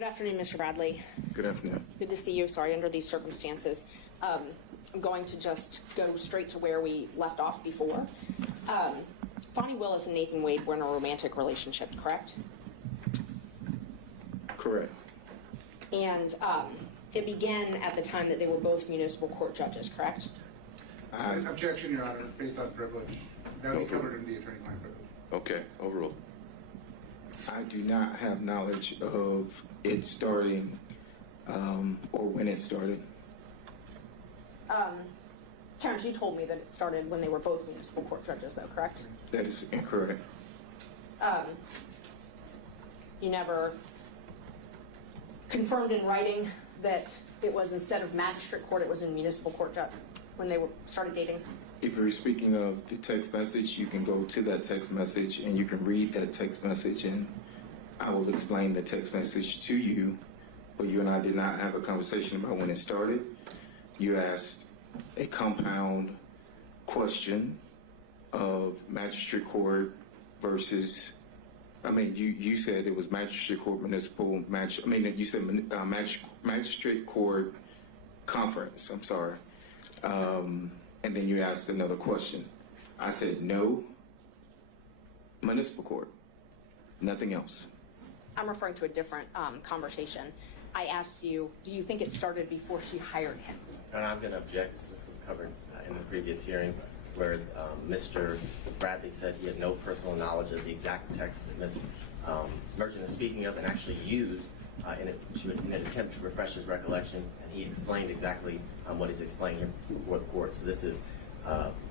Good afternoon, Mr. Bradley. Good afternoon. Good to see you. Sorry, under these circumstances. I'm going to just go straight to where we left off before. Fonnie Willis and Nathan Wade were in a romantic relationship, correct? Correct. And it began at the time that they were both municipal court judges, correct? Objection, Your Honor, based on privilege. That would be covered in the attorney-client privilege. Okay, overruled. I do not have knowledge of it starting or when it started. Terrence, you told me that it started when they were both municipal court judges, though, correct? That is incorrect. You never confirmed in writing that it was, instead of magistrate court, it was in municipal court judge when they started dating? If you're speaking of the text message, you can go to that text message and you can read that text message, and I will explain the text message to you. But you and I did not have a conversation about when it started. You asked a compound question of magistrate court versus, you said it was magistrate court municipal you said magistrate court conference, I'm sorry. And then you asked another question. I said no, municipal court, nothing else. I'm referring to a different conversation. I asked you, do you think it started before she hired him? And I'm going to object, this was covered in the previous hearing, where Mr. Bradley said he had no personal knowledge of the exact text that Ms. Merchant is speaking of and actually used in an attempt to refresh his recollection, and he explained exactly what he's explaining here before the court. So this is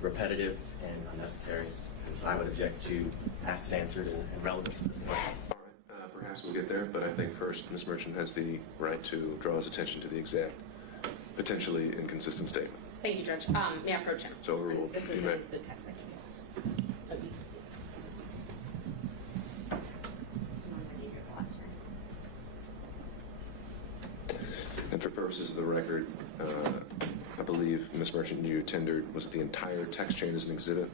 repetitive and unnecessary, and so I would object to asked and answered and relevance at this point. All right, perhaps we'll get there, but I think first Ms. Merchant has the right to draw his attention to the exact, potentially inconsistent statement. Thank you, Judge. May I approach him? So overruled. This You is may. the text I gave you. So you can see. So I'm going to need your glass, right? And for purposes of the record, I believe Ms. Merchant, you tendered, was it the entire text chain as an exhibit?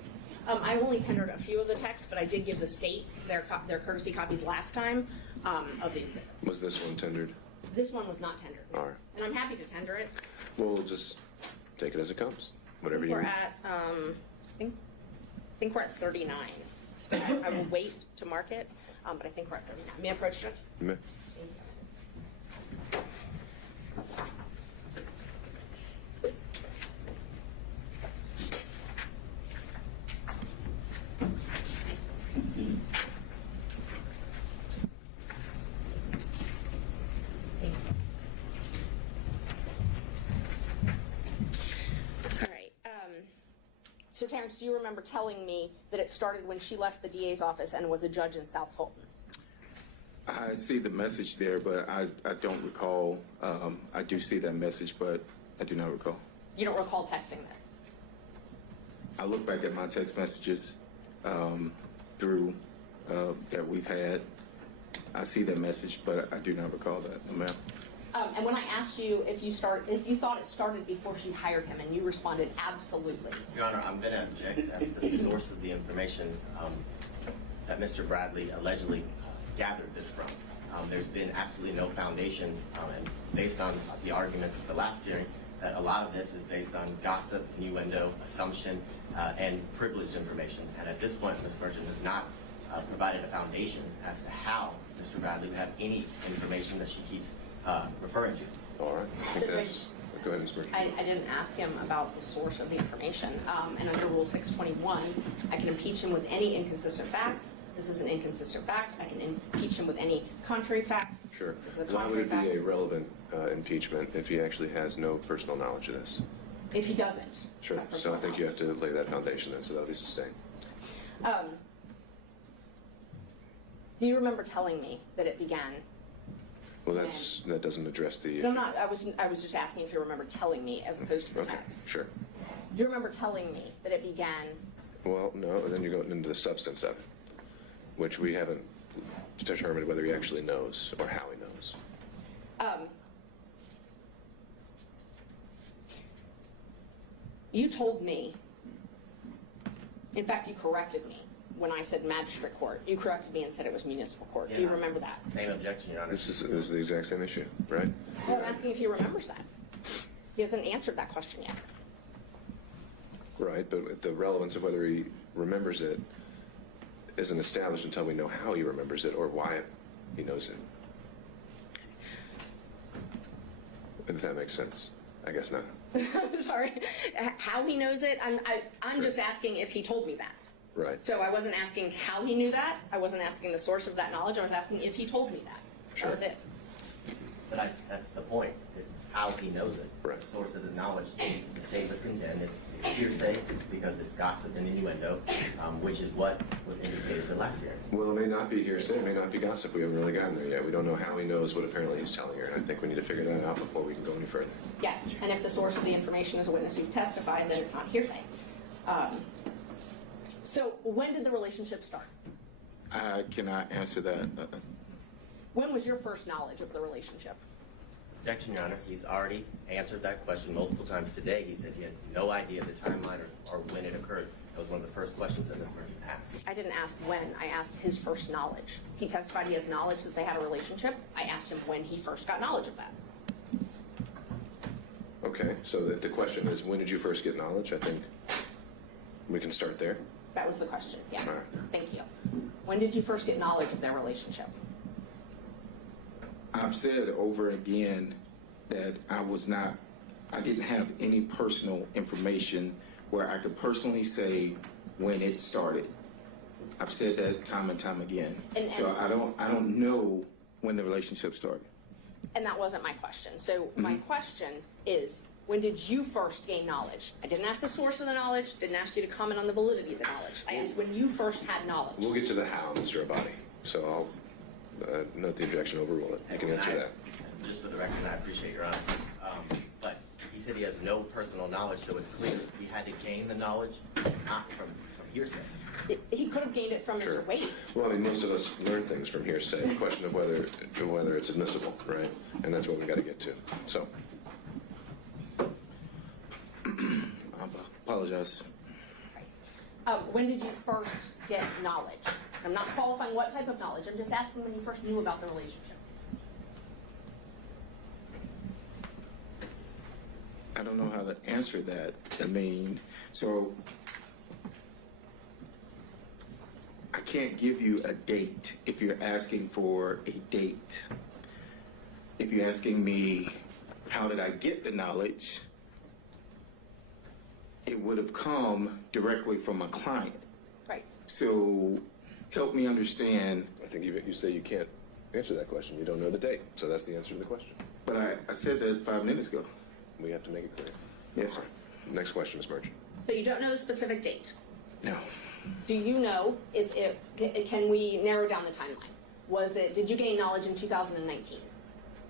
I only tendered a few of the texts, but I did give the state their courtesy copies last time of the exhibits. Was this one tendered? This one was not tendered. All right. And I'm happy to tender it. We'll just take it as it comes, whatever you We're need. at, I think we're at 39. I will wait to mark it, but I think we're at 39. May I approach it? You may. Thank you. So, Terrence, do you remember telling me that it started when she left the DA's office and was a judge in South Fulton? I see the message there, but I don't recall. I do see that message, but I do not recall. You don't recall texting this? I look back at my text messages through that we've had. I see that message, but I do not recall that, no ma'am. And when I asked you if you thought it started before she hired him, and you responded absolutely. Your Honor, I'm going to object as to the source of the information that Mr. Bradley allegedly gathered this from. There's been absolutely no foundation, and based on the arguments of the last hearing, that a lot of this is based on gossip, innuendo, assumption, and privileged information. And at this point, Ms. Merchant has not provided a foundation as to how Mr. Bradley would have any information that she keeps referring to. All right. I think that's... Go ahead, Ms. Merchant. I didn't ask him about the source of the information. And under Rule 621, I can impeach him with any inconsistent facts. This is an inconsistent fact. I can impeach him with any contrary facts. Sure. This is a Why would contrary it be fact. a relevant impeachment if he actually has no personal knowledge of this? If he doesn't. Sure. So I think you have to lay that foundation then, so that'll be sustained. Do you remember telling me that it began? Well, that doesn't address the issue. No, not. I was just asking if you remember telling me as opposed to the Okay, text. sure. Do you remember telling me that it began? Well, no, and then you go into the substance of it, which we haven't determined whether he actually knows or how he knows. You told me, in fact, you corrected me when I said magistrate court. You corrected me and said it was municipal court. Do you remember that? Same objection, Your Honor. This is the exact same issue, right? Well, I'm asking if he remembers that. He hasn't answered that question yet. Right, but the relevance of whether he remembers it isn't established until we know how he remembers it or why he knows it. If that makes sense. I guess not. I'm sorry. How he knows it? I'm just asking if he told me that. Right. So I wasn't asking how he knew that. I wasn't asking the source of that knowledge. I was asking if he told me that. Sure. That was it. But that's the point, is how he knows it. Right. The source of his knowledge, the state would contend, is hearsay because it's gossip and innuendo, which is what was indicated the last hearing. Well, it may not be hearsay, it may not be gossip. We haven't really gotten there yet. We don't know how he knows what apparently he's telling her, and I think we need to figure that out before we can go any further. Yes, and if the source of the information is a witness who's testified, then it's not hearsay. So when did the relationship start? I cannot answer that. When was your first knowledge of the relationship? Objection, Your Honor. He's already answered that question multiple times today. He said he has no idea the timeline or when it occurred. That was one of the first questions that Ms. Merchant asked. I didn't ask when. I asked his first knowledge. He testified he has knowledge that they had a relationship. I asked him when he first got knowledge of that. Okay, so if the question is, when did you first get knowledge? I think we can start there. That was the question. Yes. All right. Thank you. When did you first get knowledge of their relationship? I've said over again that I didn't have any personal information where I could personally say when it started. I've said that time and time again. So I don't know when the relationship started. And that wasn't my question. So my question is, when did you first gain knowledge? I didn't ask the source of the knowledge, didn't ask you to comment on the validity of the knowledge. I asked when you first had knowledge. We'll get to the how, Mr. Abadi. So I'll note the objection, overrule it. You can answer that. Just for the record, and I appreciate your honesty, but he said he has no personal knowledge, so it's clear he had to gain the knowledge, not from hearsay. He could have gained it from Sure. Mr. Wade. Well, I mean, most of us learn things from hearsay. The question of whether it's admissible, right? And that's what we've got to get to. So, I apologize. When did you first get knowledge? I'm not qualifying what type of knowledge. I'm just asking when you first knew about the relationship. I don't know how to answer that. I mean, so I can't give you a date if you're asking for a date. If you're asking me, how did I get the knowledge? It would have come directly from my client. Right. So help me understand. I think you say you can't answer that question. You don't know the date. So that's the answer to the question. But I said that 5 minutes ago. We have to make it clear. Yes, sir. Next question, Ms. Merchant. So you don't know the specific date. No. Do you know if it, can we narrow down the timeline? Did you gain knowledge in 2019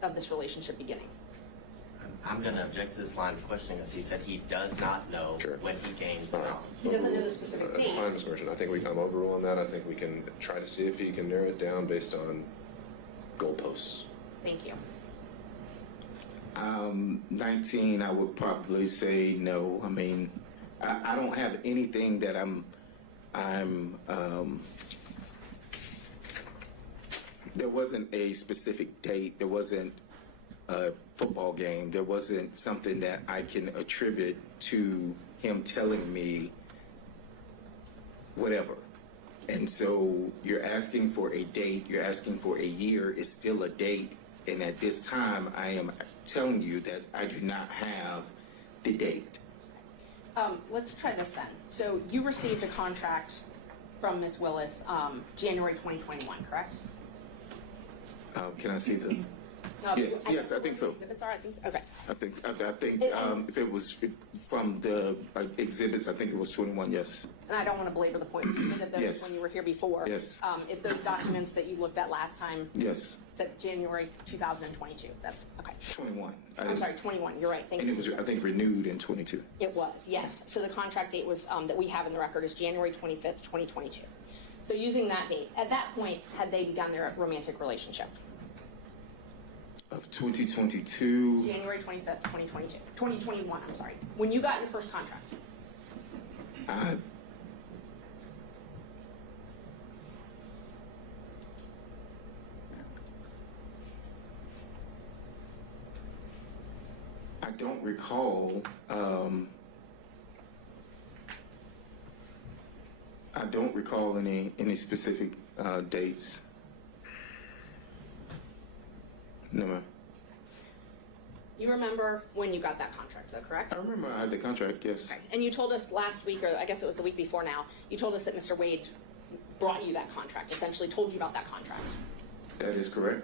of this relationship beginning? I'm going to object to this line of questioning, as he said he does not know Sure. when he gained the All right. knowledge. He doesn't know the specific That's date. fine, Ms. Merchant. I think I'm overruling that. I think we can try to see if he can narrow it down based on goalposts. Thank you. 19, I would probably say no. I mean, I don't have anything that there wasn't a specific date. There wasn't a football game. There wasn't something that I can attribute to him telling me whatever. And so you're asking for a date, you're asking for a year, it's still a date. And at this time, I am telling you that I do not have the date. Let's try this then. So you received a contract from Ms. Willis January 2021, correct? Can I see the? Yes, I think so. Exhibits are, I think, okay. I think if it was from the exhibits, I think it was 21. Yes. And I don't want to belabor the point. You did those Yes. when you were here before. Yes. If those documents that you looked at last time Yes. said January 2022, that's okay. 21. I'm sorry, 21. You're right. Thank And you. it was, I think, renewed in 22. It was, yes. So the contract date was that we have in the record is January 25th, 2022. So using that date, at that point, had they begun their romantic relationship? Of 2022. January 25th, 2022. 2021, I'm sorry. When you got your first contract. I don't recall. I don't recall any specific dates. No, ma'am. You remember when you got that contract, though, correct? I remember I had the contract. Yes. Okay. And you told us last week, or I guess it was the week before now, you told us that Mr. Wade brought you that contract, essentially told you about that contract. That is correct.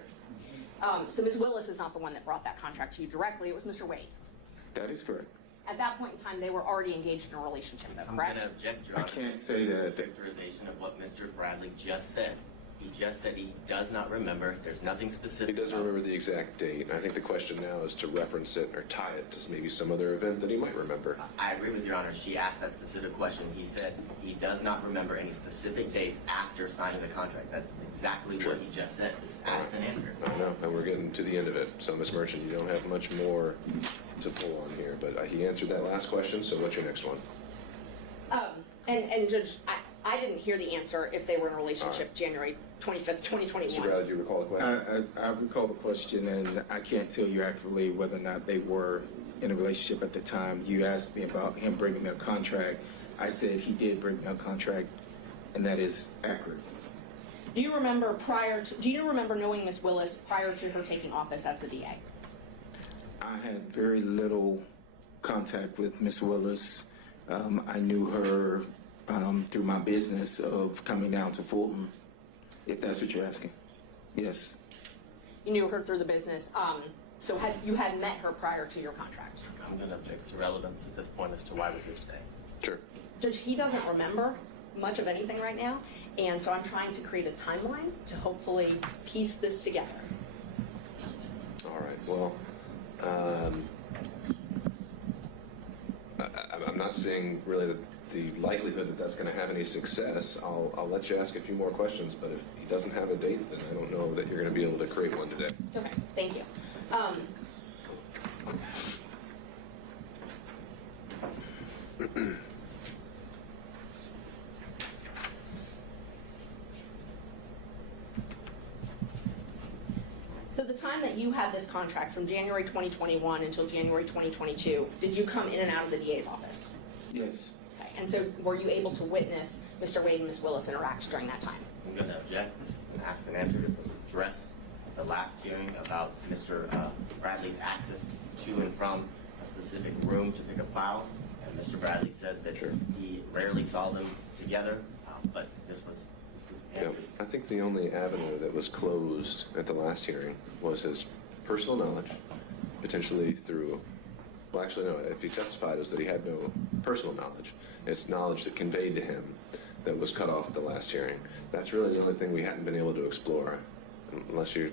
So Ms. Willis is not the one that brought that contract to you directly, it was Mr. Wade. That is correct. At that point in time, they were already engaged in a relationship, though, I'm correct? going to object, Your I Honor. can't say that. Characterization of what Mr. Bradley just said. He just said he does not remember. There's nothing He specific. doesn't remember the exact date. I think the question now is to reference it or tie it to maybe some other event that he might remember. I agree with Your Honor. She asked that specific question. He said he does not remember any specific dates after signing the contract. That's exactly what he just said. This is asked and answered. I know, and we're getting to the end of it. So, Ms. Merchant, you don't have much more to pull on here, but he answered that last question, so what's your next one? And Judge, I didn't hear the answer if they were in a relationship January 25th, 2021. Mr. Bradley, do you recall the question? I recall the question, and I can't tell you accurately whether or not they were in a relationship at the time. You asked me about him bringing me a contract. I said he did bring me a contract, and that is accurate. Do you remember knowing Ms. Willis prior to her taking office as the DA? I had very little contact with Miss Willis. I knew her through my business of coming down to Fulton, if that's what you're asking. Yes. You knew her through the business. So you had met her prior to your contract. I'm going to object to relevance at this point as to why we're here today. Sure. Judge, he doesn't remember much of anything right now, and so I'm trying to create a timeline to hopefully piece this together. All right, well, I'm not seeing really the likelihood that that's going to have any success. I'll let you ask a few more questions, but if he doesn't have a date, then I don't know that you're going to be able to create one today. Okay, thank you. So the time that you had this contract from January 2021 until January 2022, did you come in and out of the DA's office? Yes. Okay. And so were you able to witness Mr. Wade and Ms. Willis interact during that time? I'm going to object. This has been asked and answered. It was addressed at the last hearing about Mr. Bradley's access to and from a specific room to pick up files. And Mr. Bradley said that he rarely saw them together, but this was Yeah, answered. I think the only avenue that was closed at the last hearing was his personal knowledge, potentially through, well, actually, no, if he testified, it was that he had no personal knowledge. It's knowledge that conveyed to him that was cut off at the last hearing. That's really the only thing we hadn't been able to explore, unless you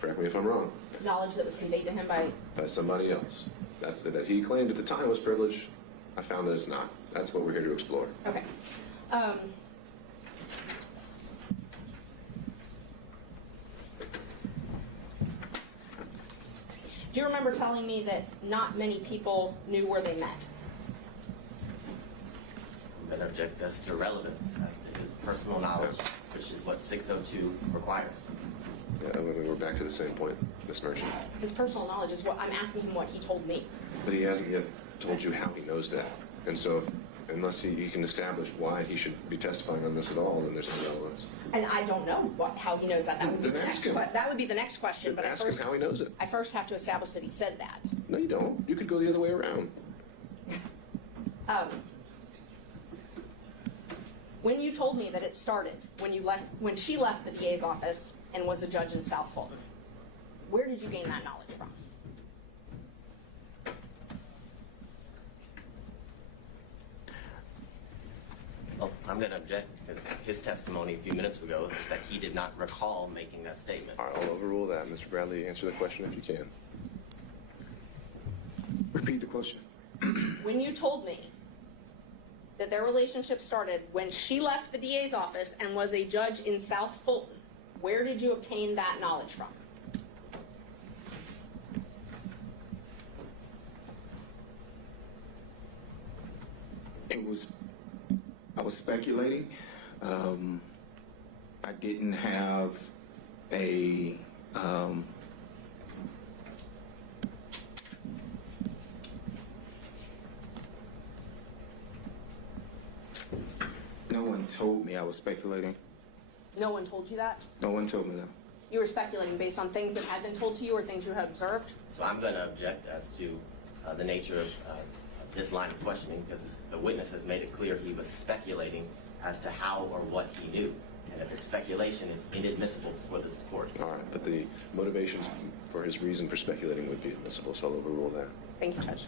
correct me if I'm wrong, Knowledge that was conveyed to him by... by somebody else. That's that he claimed at the time was privilege. I found that it's not. That's what we're here to explore. Okay. Do you remember telling me that not many people knew where they met? I'm going to object as to relevance, as to his personal knowledge, which is what 602 requires. Yeah, I mean, we're back to the same point, Ms. Merchant. His personal knowledge is what I'm asking him what he told me. But he hasn't yet told you how he knows that. And so, unless he can establish why he should be testifying on this at all, then there's no relevance. And I don't know how he knows that. That would be Then the ask next. him. That would be the next question. But Ask him how he knows it. I first have to establish that he said that. No, you don't. You could go the other way around. When you told me that it started when she left the DA's office and was a judge in South Fulton, where did you gain that knowledge from? Well, I'm going to object because his testimony a few minutes ago is that he did not recall making that statement. All right, I'll overrule that. Mr. Bradley, answer the question if you can. Repeat the question. When you told me that their relationship started when she left the DA's office and was a judge in South Fulton, where did you obtain that knowledge from? I was speculating. I didn't have a told me I was speculating. No one told you that? No one told me that. You were speculating based on things that had been told to you or things you had observed? So I'm going to object as to the nature of this line of questioning, because the witness has made it clear he was speculating as to how or what he knew. And if it's speculation, it's inadmissible for this court. All right, but the motivations for his reason for speculating would be admissible, so I'll overrule that. Thank you, Judge.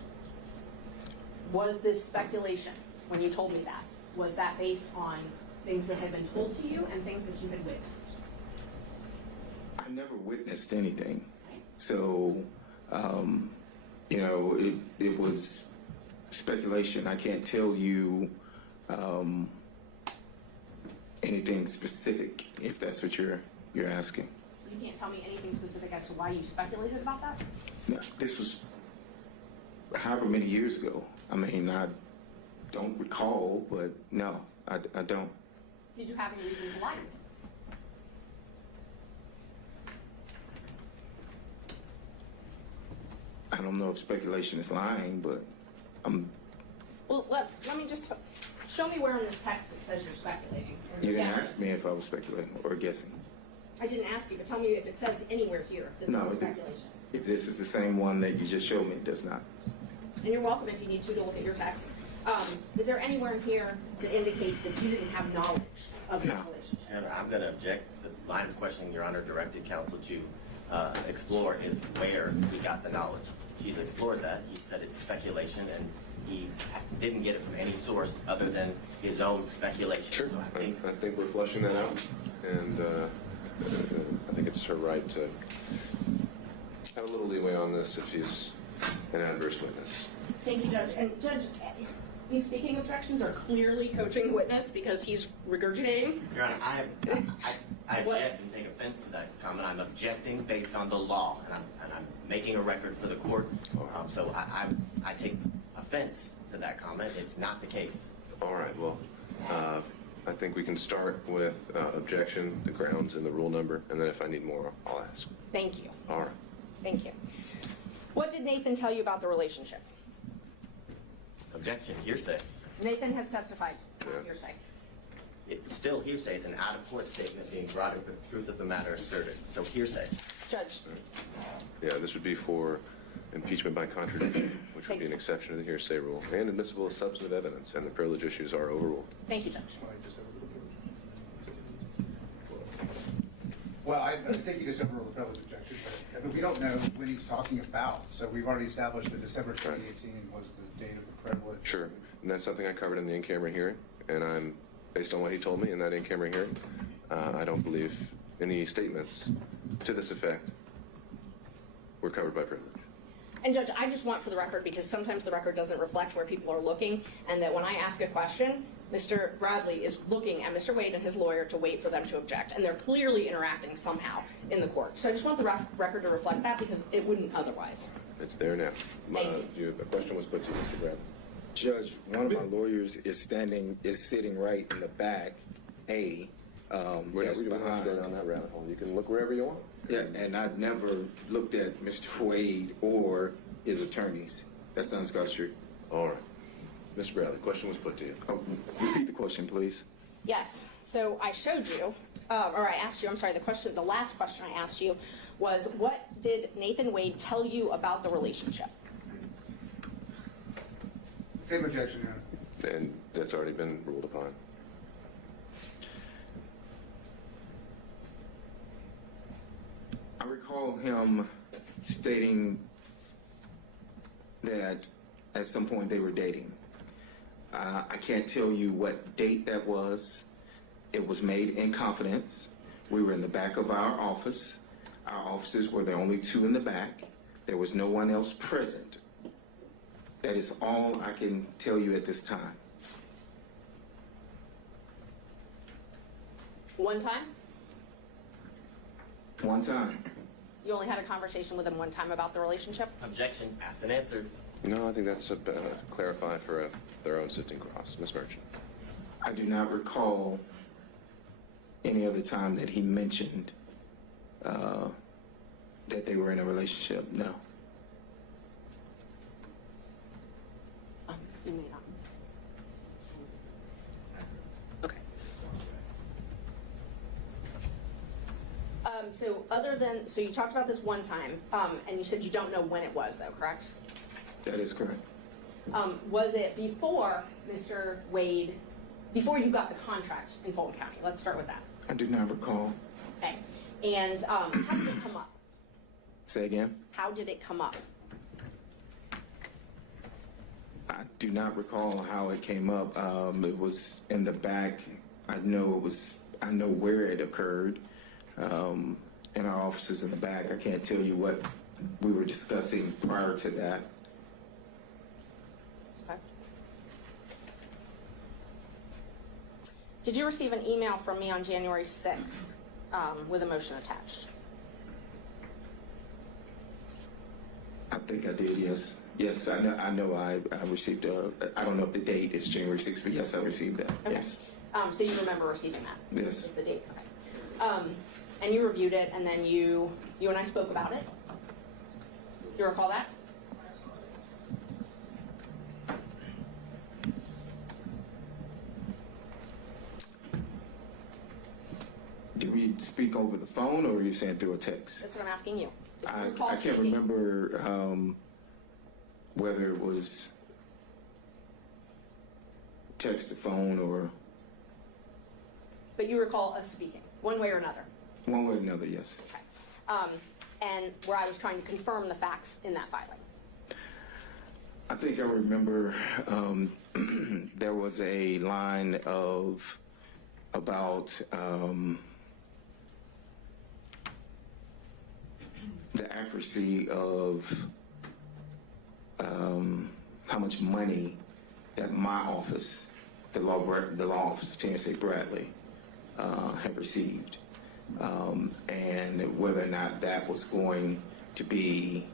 Was this speculation, when you told me that, was that based on things that had been told to you and things that you had witnessed? I never witnessed anything. Right? So, it was speculation. I can't tell you anything specific, if that's what you're asking. You can't tell me anything specific as to why you speculated about that? No, this was however many years ago. I mean, I don't recall, but no, I don't. Did you have any reason to lie? I don't know if speculation is lying, but Well, let me just show me where in this text it says you're speculating. or you didn't guessing. ask me if I was speculating or guessing. I didn't ask you, but tell me if it says anywhere here that No, this is it didn't. speculation. If this is the same one that you just showed me, it does not. And you're welcome if you need to look at your text. Is there anywhere in here that indicates that you didn't have knowledge of this No. relationship? And I'm going to object. The line of questioning Your Honor directed counsel to explore is where he got the knowledge. She's explored that. He said it's speculation, and he didn't get it from any source other than his own speculation. Sure. So I think we're flushing that out, and I think it's her right to have a little leeway on this if he's an adverse witness. Thank you, Judge. And Judge, these speaking objections are clearly coaching the witness because he's regurgitating. Your Honor, I object and take offense to that comment. I'm objecting based on the law, and I'm making a record for the court. So I take offense to that comment. It's not the case. All right, well, I think we can start with objection, the grounds, and the rule number, and then if I need more, I'll ask. Thank you. All right. Thank you. What did Nathan tell you about the relationship? Objection, hearsay. Nathan has testified. It's not Yeah. hearsay. It's still hearsay. It's an out-of-court statement being brought if the truth of the matter asserted. So hearsay. Judge, Yeah, this would be for impeachment by contradiction, which would be an exception to the hearsay rule, and admissible as substantive evidence, and the privilege issues are overruled. thank you, Judge. Well, I think you just overruled the privilege objection, but we don't know when he's talking about. So we've already established that December 2018 was the date of the privilege. Sure, and that's something I covered in the in-camera hearing, and based on what he told me in that in-camera hearing, I don't believe any statements to this effect were covered by privilege. And Judge, I just want for the record, because sometimes the record doesn't reflect where people are looking, and that when I ask a question, Mr. Bradley is looking at Mr. Wade and his lawyer to wait for them to object, and they're clearly interacting somehow in the court. So I just want the record to reflect that because it wouldn't otherwise. It's there now. Thank you. A question was put to you, Mr. Bradley. Judge, one of my lawyers is sitting right in the back, We that's don't have to go behind. down that rabbit hole. You can look wherever you want. Yeah, and I've never looked at Mr. Wade or his attorneys. That sounds God's truth. All right. Mr. Bradley, question was put to you. Oh, repeat the question, please. Yes. So I showed you, or I asked you, I'm sorry, the last question I asked you was, what did Nathan Wade tell you about the relationship? Same objection, Your Honor. And that's already been ruled upon. I recall him stating that at some point they were dating. I can't tell you what date that was. It was made in confidence. We were in the back of our office. Our offices were the only two in the back. There was no one else present. That is all I can tell you at this time. One time? One time. You only had a conversation with him one time about the relationship? Objection, asked and answered. No, I think that's a clarify for their own sifting cross. Ms. Merchant. I do not recall any other time that he mentioned that they were in a relationship. No. You may not. Okay. So other than, so you talked about this one time, and you said you don't know when it was though, correct? That is correct. Was it before Mr. Wade, before you got the contract in Fulton County? Let's start with that. I do not recall. Okay. And how did it come up? Say again? How did it come up? I do not recall how it came up. It was in the back. I know where it occurred. In our offices in the back. I can't tell you what we were discussing prior to that. Okay. Did you receive an email from me on January 6th with a motion attached? I think I did, yes. Yes, I know I received I don't know if the date is January 6th, but yes, I received that, Okay. yes. So you remember receiving that? Yes. The date, okay. And you reviewed it, and then you and I spoke about it? You recall that? Did we speak over the phone, or are you saying through a text? That's what I'm asking you. If you I recall can't speaking- remember whether it was text or phone or But you recall us speaking, one way or another? one way or another, yes. Okay. And where I was trying to confirm the facts in that filing. I think I remember there was a line of about the accuracy of how much money that my office, the law office of Terrence Bradley, had received, and whether or not that was going to be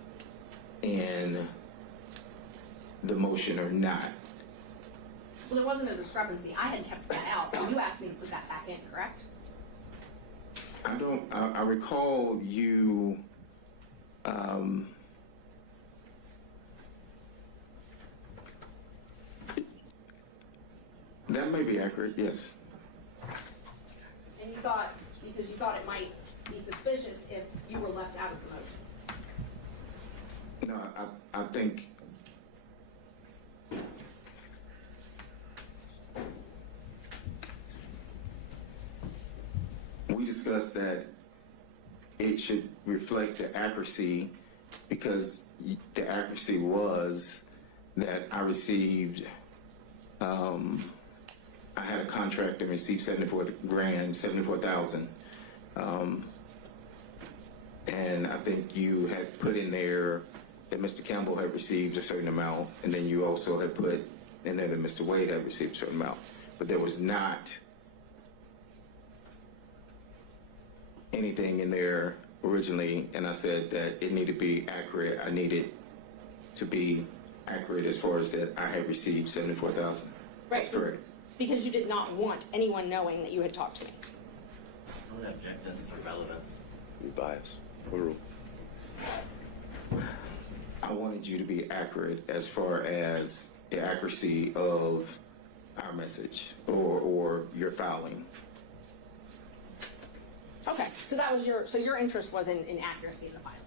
in the motion or not. Well, there wasn't a discrepancy. I had kept that out, and you asked me to put that back in, correct? I recall you that may be accurate, yes. And you thought, because you thought it might be suspicious if you were left out of the motion. No, I think we discussed that it should reflect the accuracy, because the accuracy was that I received, I had a contract and received $74,000. And I think you had put in there that Mr. Campbell had received a certain amount, and then you also had put in there that Mr. Wade had received a certain amount. But there was not anything in there originally, and I said that it needed to be accurate. I needed to be accurate as far as that I had received $74,000. That's correct. Because you did not want anyone knowing that you had talked to me. I'm going to object this for relevance. You bias. Overruled. I wanted you to be accurate as far as the accuracy of our message or your filing. Okay, so that was your interest was in accuracy of the filing.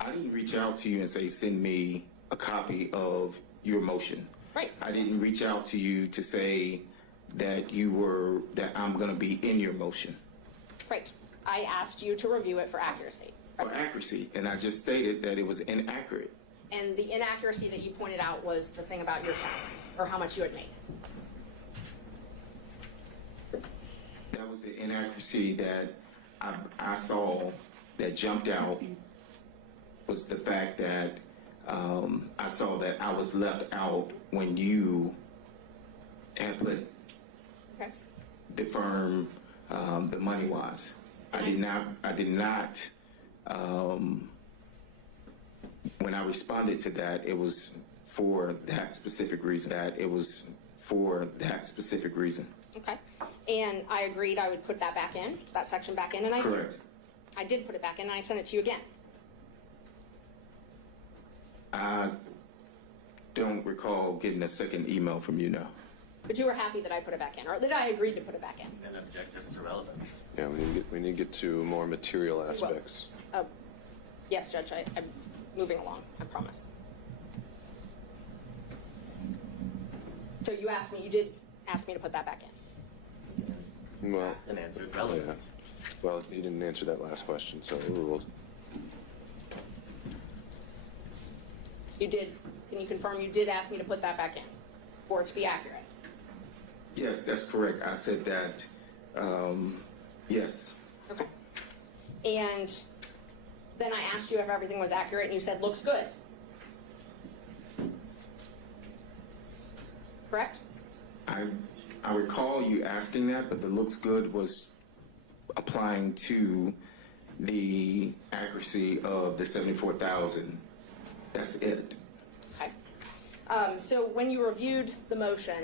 I didn't reach out to you and say, send me a copy of your motion. Right. I didn't reach out to you to say that I'm going to be in your motion. Right. I asked you to review it for accuracy. For accuracy, and I just stated that it was inaccurate. And the inaccuracy that you pointed out was the thing about your salary, or how much you had made. That was the inaccuracy that I saw that jumped out, was the fact that I saw that I was left out when you had put Okay. the firm, the money wise. I did not, when I responded to that, it was for that specific reason, Okay. And I agreed I would put that back in, that section back in, and I did. Correct. I did put it back in, and I sent it to you again. I don't recall getting a second email from you now. But you were happy that I put it back in, or that I agreed to put it back in. And object as to relevance. Yeah, we need to get to more material aspects. Yes, Judge, I'm moving along, I promise. So you did ask me to put that back in. Well, Asked and answered relevance. well, you didn't answer that last question, so overruled. You did, can you confirm you did ask me to put that back in, for it to be accurate? Yes, that's correct. I said that, yes. Okay. And then I asked you if everything was accurate, and you said, looks good. Correct? I recall you asking that, but the looks good was applying to the accuracy of the 74,000. That's it. Okay. So when you reviewed the motion,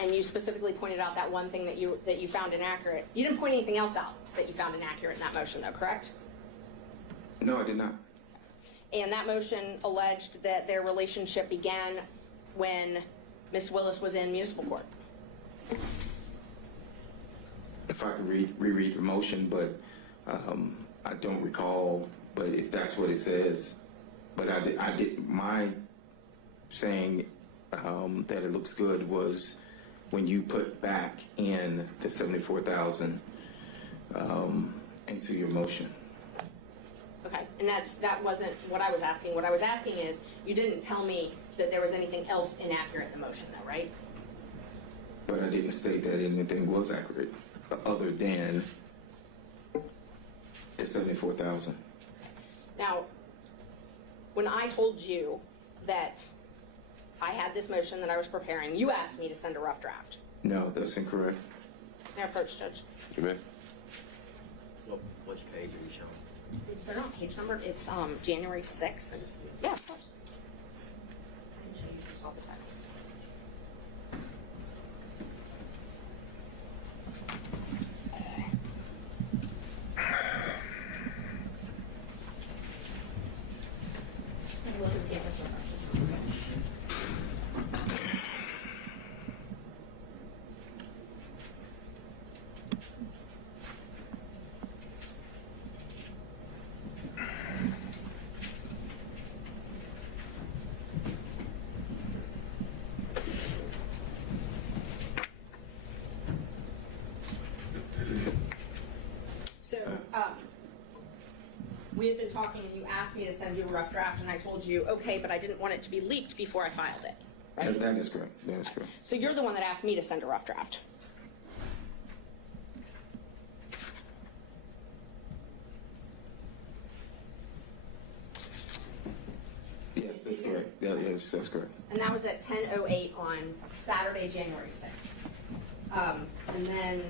and you specifically pointed out that one thing that you found inaccurate, you didn't point anything else out that you found inaccurate in that motion, though, correct? No, I did not. And that motion alleged that their relationship began when Ms. Willis was in municipal court. If I could reread the motion, but I don't recall. But if that's what it says, but I did my saying that it looks good was when you put back in the 74,000 into your motion. Okay, and that wasn't what I was asking. What I was asking is, you didn't tell me that there was anything else inaccurate in the motion, though, right? But I didn't state that anything was accurate other than the 74,000. Now, when I told you that I had this motion that I was preparing, you asked me to send a rough draft. No, that's incorrect. May I approach, Judge? You may. Which page are you showing? They're not page numbered. It's January 6th. Yeah, of course. I can show you just all the text. Look and see if this refreshes. So, we had been talking and you asked me to send you a rough draft and I told you, okay, but I didn't want it to be leaked before I filed it. Right? That is correct. That is correct. So you're the one that asked me to send a rough draft. Yes, that's correct. Yeah, yes, that's correct. And that was at 10:08 on Saturday, January 6th. And then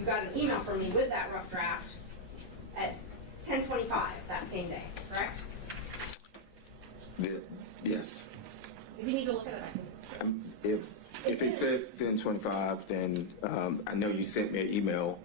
you got an email from me with that rough draft at 10:25 that same day, correct? Yes. If you need to look at it, I can. If it says 10:25, then I know you sent me an email.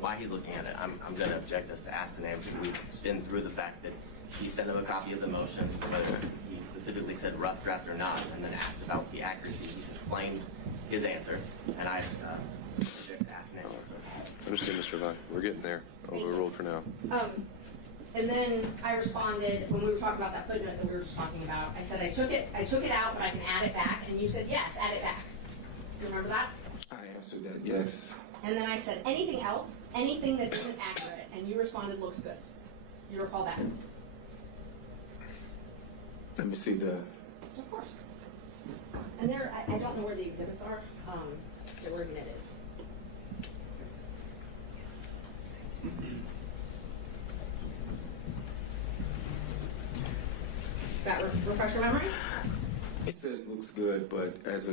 Why he's looking at it, I'm going to object as to ask and answer. We've been through the fact that he sent him a copy of the motion, whether he specifically said rough draft or not, and then asked about the accuracy. He's explained his answer, and I object to ask and answer. So. Understood, Mr. Vine. We're getting there. Overruled for now. And then I responded when we were talking about that footnote that we were just talking about. I said I took it out, but I can add it back. And you said yes, add it back. Do you remember that? I answered that yes. And then I said anything else, anything that isn't accurate, and you responded looks good. You recall that? Let me see the. Of course. And there, I don't know where the exhibits are. They were admitted. Does that refresh your memory? It says looks good, but as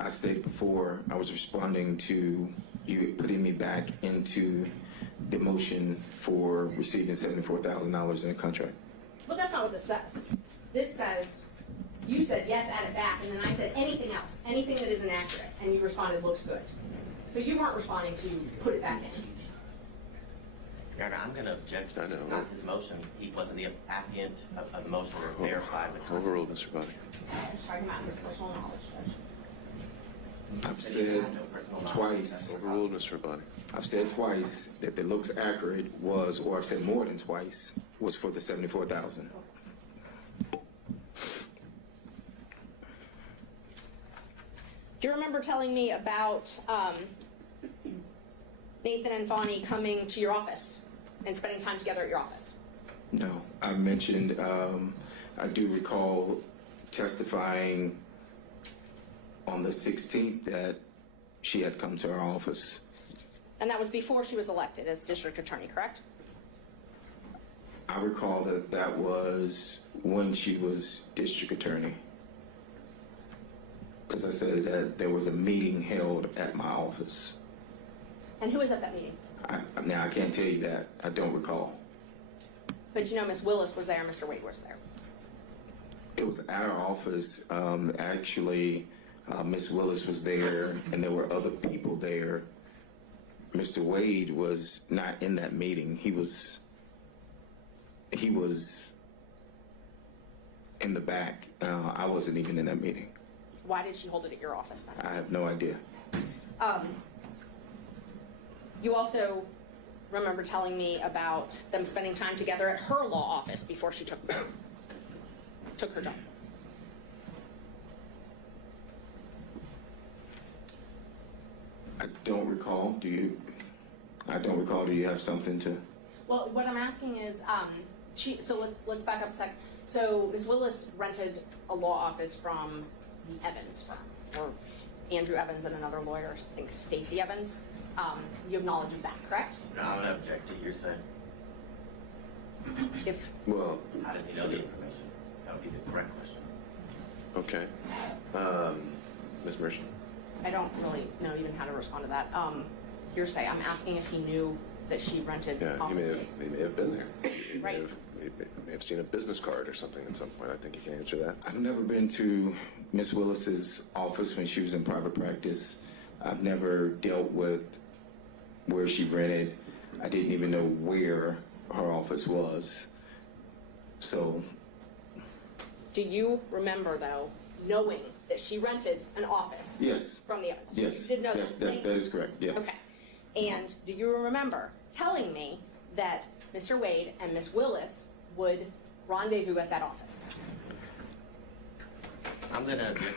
I stated before, I was responding to you putting me back into the motion for receiving $74,000 in a contract. Well, that's not what this says. This says, you said yes, add it back, and then I said anything else, anything that isn't accurate, and you responded looks good. So you weren't responding to put it back in. Your Honor, I'm going to object. I This is know. not his motion. He wasn't the affiant of the motion or verified the content. Overruled, Mr. Body. I'm just talking about his personal knowledge, Judge. I've Said he said had no personal knowledge. twice, Overruled, Mr. Body. I've said twice that the looks accurate was, or I've said more than twice, was for the 74,000. Do you remember telling me about Nathan and Fawny coming to your office and spending time together at your office? No, I mentioned, I do recall testifying on the 16th that she had come to our office. And that was before she was elected as district attorney, correct? I recall that that was when she was district attorney. Because I said that there was a meeting held at my office. And who was at that meeting? Now, I can't tell you that. I don't recall. But you know Miss Willis was there, Mr. Wade was there. It was at our office. Actually, Miss Willis was there, and there were other people there. Mr. Wade was not in that meeting. He was in the back. I wasn't even in that meeting. Why did she hold it at your office then? I have no idea. You also remember telling me about them spending time together at her law office before she took her job. I don't recall. Do you? I don't recall. Do you have something to? Well, what I'm asking is, let's back up a sec. So Ms. Willis rented a law office from the Evans firm, or Andrew Evans and another lawyer, I think Stacy Evans. You have knowledge of that, correct? No, I'm going to object to hearsay. If Well, How does he know the information? That would be the correct question. okay. Ms. Merchant? I don't really know even how to respond to that. Hearsay, I'm asking if he knew that she rented Yeah, office he space. may have been there. He Right. may have seen a business card or something at some point. I think you can answer that. I've never been to Miss Willis's office when she was in private practice. I've never dealt with where she rented. I didn't even know where her office was. So, Do you remember, though, knowing that she rented an office yes. from the Evans? Yes. You did know Yes, that? that is correct. Yes. Okay. And do you remember telling me that Mr. Wade and Miss Willis would rendezvous at that office? I'm going to object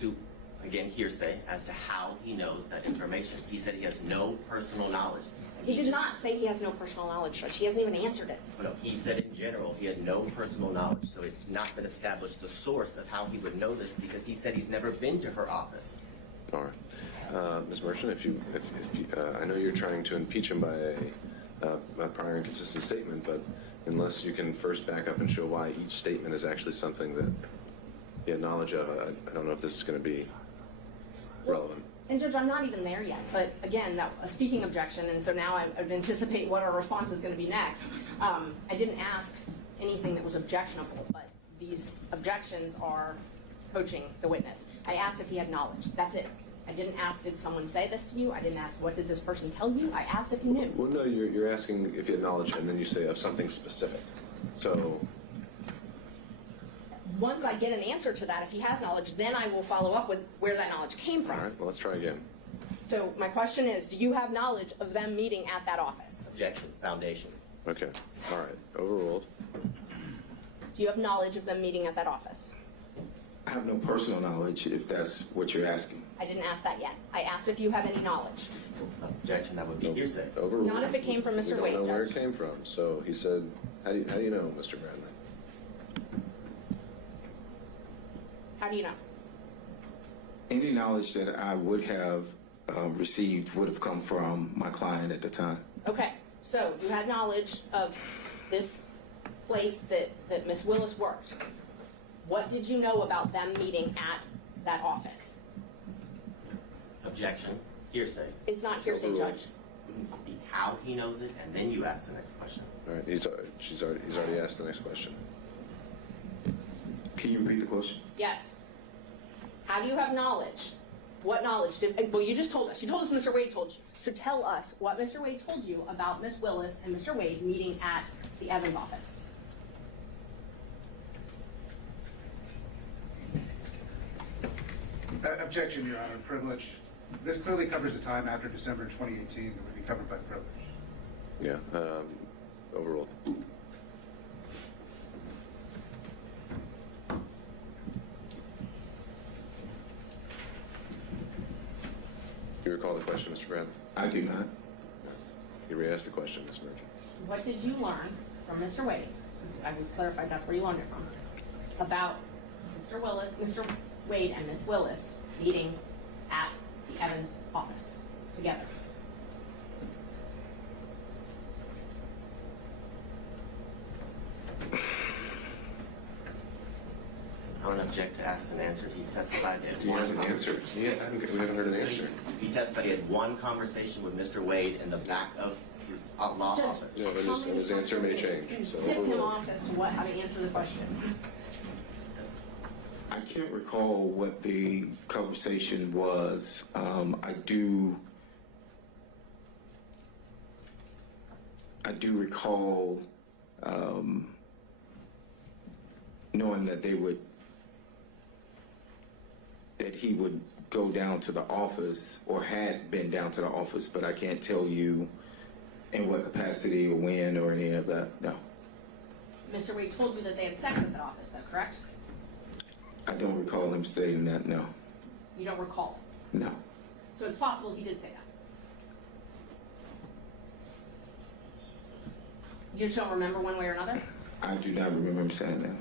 to, again, hearsay as to how he knows that information. He said he has no personal knowledge. And He did just- not say he has no personal knowledge, Judge. He hasn't even answered it. No, he said in general he had no personal knowledge, so it's not been established the source of how he would know this because he said he's never been to her office. All right. Ms. Merchant, if you, I know you're trying to impeach him by a prior inconsistent statement, but unless you can first back up and show why each statement is actually something that you had knowledge of, I don't know if this is going to be relevant. And Judge, I'm not even there yet, but again, that a speaking objection, and so now I would anticipate what our response is going to be next. I didn't ask anything that was objectionable, but these objections are coaching the witness. I asked if he had knowledge. That's it. I didn't ask, did someone say this to you? I didn't ask, what did this person tell you? I asked if you knew. Well, no, you're asking if you had knowledge, and then you say of something specific. So, Once I get an answer to that, if he has knowledge, then I will follow up with where that knowledge came all from. right, well, let's try again. So my question is, do you have knowledge of them meeting at that office? Objection, foundation. Okay, all right, overruled. Do you have knowledge of them meeting at that office? I have no personal knowledge, if that's what you're asking. I didn't ask that yet. I asked if you have any knowledge. Objection, that would be hearsay. Overruled. Not if it came from Mr. We Wade, don't know where Judge. it came from. So he said, how do you know, Mr. Bradley? How do you know? Any knowledge that I would have received would have come from my client at the time. Okay, so you had knowledge of this place that Miss Willis worked. What did you know about them meeting at that office? Objection, hearsay. It's not hearsay, Overruled. Judge. Wouldn't be how he knows it, and then you ask the next question. All right, he's already asked the next question. Can you repeat the question? Yes. How do you have knowledge What knowledge did, well, you just told us. You told us Mr. Wade told you. So tell us what Mr. Wade told you about Miss Willis and Mr. Wade meeting at the Evans office. Objection, Your Honor, privilege. This clearly covers the time after December 2018 that would be covered by privilege. Yeah, overruled. You recall the question, Mr. Bradley? I do not. You re-asked the question, Ms. Merchant. What did you learn from Mr. Wade? I was clarified that's where you learned it from. About Mr. Wade and Miss Willis meeting at the Evans office together. I don't object to asked and answered. He's testified that He hasn't answered. We haven't heard an answer. He testified he had one conversation with Mr. Wade in the back of his law Judge, office. Yeah, but his answer may change, so Tip him overruled. off as to how to answer the question. I can't recall what the conversation was. I do recall knowing that that he would go down to the office or had been down to the office, but I can't tell you in what capacity or when or any of that. No, Mr. Wade told you that they had sex at that office, though, correct? I don't recall him stating that. No, You don't recall. no. So it's possible he did say that. You just don't remember one way or another? I do not remember him saying that.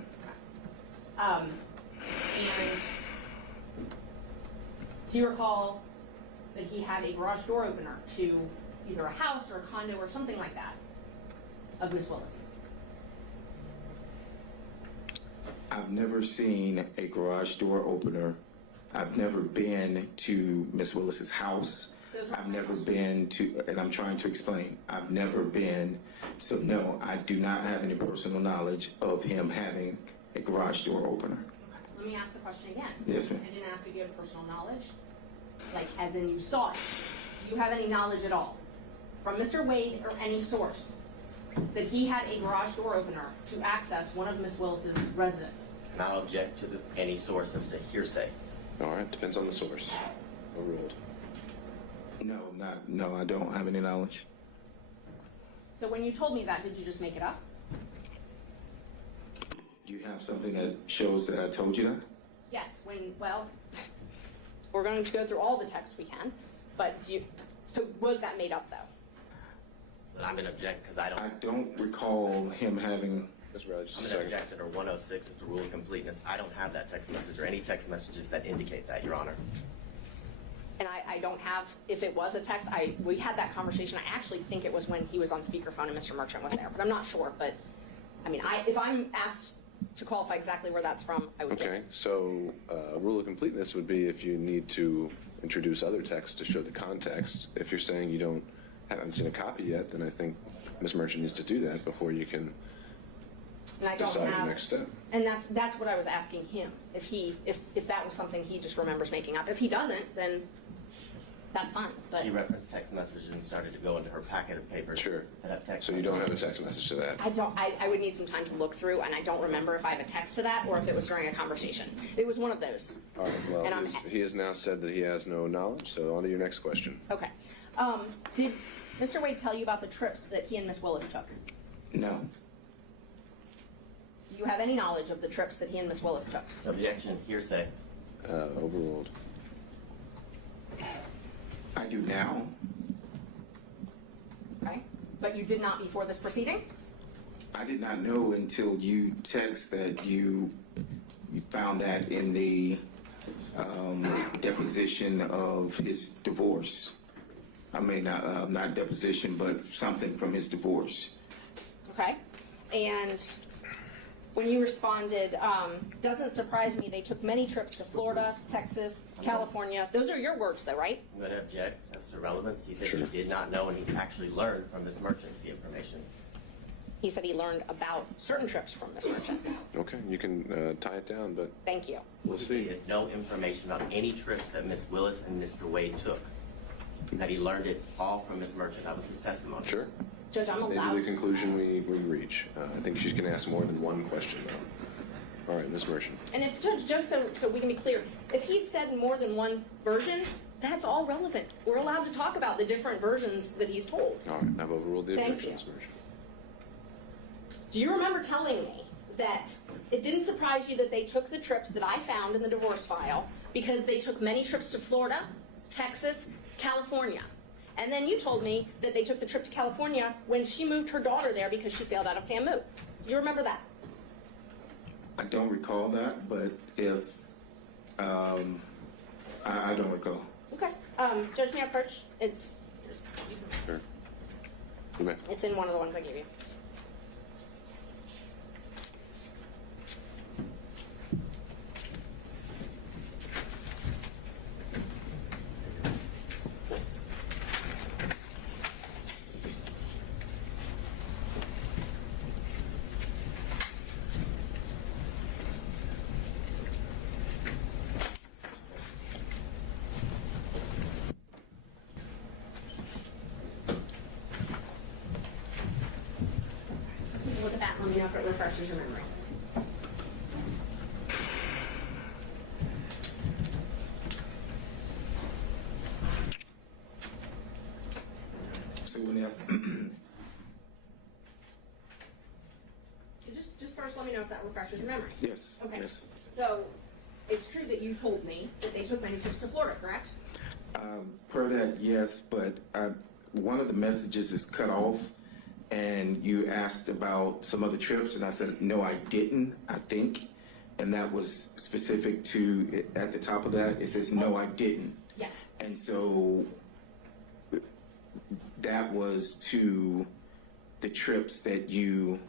And do you recall that he had a garage door opener to either a house or a condo or something like that of Miss Willis's? I've never seen a garage door opener. I've never been to Miss Willis's house. I've never been to, and I'm trying to explain, I've never been, so no, I do not have any personal knowledge of him having a garage door opener. Okay, let me ask the question again. Yes, ma'am. I didn't ask if you have personal knowledge, like as in you saw it. Do you have any knowledge at all from Mr. Wade or any source that he had a garage door opener to access one of Miss Willis's residence? And I'll object to any source as to hearsay. All right, depends on the source. Overruled. No, I don't have any knowledge. So when you told me that, did you just make it up? Do you have something that shows that I told you that? Yes, well, we're going to go through all the texts we can, but so was that made up though? But I'm going to object because I don't recall him having, Mr. Bradley, just I'm a going to second. object under 106 as the rule of completeness. I don't have that text message or any text messages that indicate that, Your Honor. And I don't have, if it was a text, we had that conversation. I actually think it was when he was on speakerphone and Mr. Merchant was there, but I'm not sure. But I mean, if I'm asked to qualify exactly where that's from, I would get Okay, it. so rule of completeness would be if you need to introduce other text to show the context. If you're saying you haven't seen a copy yet, then I think Ms. Merchant needs to do that before you can And I don't decide have, the next step. and that's what I was asking him. If that was something he just remembers making up. If he doesn't, then that's fine. But She referenced text messages and started to go into her packet of papers. Sure. that have text So you don't have a messages. text message to that. I would need some time to look through, and I don't remember if I have a text to that or if it was during a conversation. It was one of those. All right, well, And he has now said that he has no knowledge, so on to your next question. Okay. Did Mr. Wade tell you about the trips that he and Miss Willis took? no. Do you have any knowledge of the trips that he and Miss Willis took? Objection, hearsay. Overruled. I do now. Okay. But you did not before this proceeding? I did not know until you text that you found that in the deposition of his divorce. I mean, not deposition, but something from his divorce. Okay. And when you responded, doesn't surprise me, they took many trips to Florida, Texas, California. Those are your words though, right? I'm going to object as to relevance. He said Sure. he did not know and he actually learned from Ms. Merchant the information. He said he learned about certain trips from Ms. Merchant. Okay, you can tie it down, but Thank you. we'll He see. had no information about any trips that Ms. Willis and Mr. Wade took. That he learned it all from Ms. Merchant. That was his testimony. Sure. Judge, I'm Maybe allowed the conclusion we reach. I think she's going to ask more than one question, though. All right, Ms. Merchant. And if, Judge, just so we can be clear, if he said more than one version, that's all relevant. We're allowed to talk about the different versions that he's told. All right, I've overruled the Thank objection, you. Ms. Merchant. Do you remember telling me that it didn't surprise you that they took the trips that I found in the divorce file because they took many trips to Florida, Texas, California? And then you told me that they took the trip to California when she moved her daughter there because she failed out of FAMU. Do you remember that? I don't recall that, but if I don't recall. Okay. Judge, may I approach? It's Sure. You may. It's in one of the ones I gave you. Look at that. Let me know if it refreshes your memory. So when Just first let me know if that refreshes your memory. yes, Okay. yes. So it's true that you told me that they took many trips to Florida, correct? Per that, yes, but one of the messages is cut off, and you asked about some other trips, and I said, no, I didn't, I think. And that was specific to, at the top of that, it says, no, I didn't. Yes. And so that was to the trips that you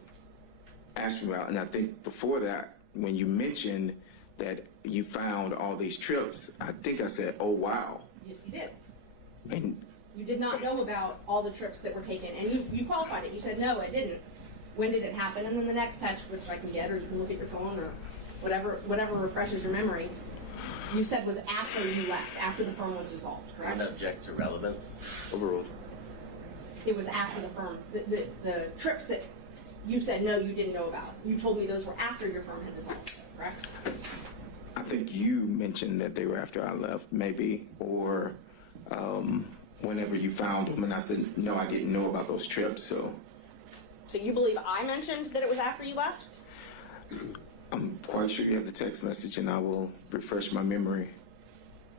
asked me about. And I think before that, when you mentioned that you found all these trips, I think I said, oh, wow. Yes, you did. And You did not know about all the trips that were taken, and you qualified it. You said, no, it didn't. When did it happen? And then the next text, which I can get, or you can look at your phone, or whatever refreshes your memory, you said was after you left, after the firm was dissolved, I'm correct? going to object to relevance. Overruled. It was after the firm, the trips that you said, no, you didn't know about. You told me those were after your firm had dissolved, correct? I think you mentioned that they were after I left, maybe, or whenever you found them. And I said, no, I didn't know about those trips, so So you believe I mentioned that it was after you left? I'm quite sure you have the text message, and I will refresh my memory.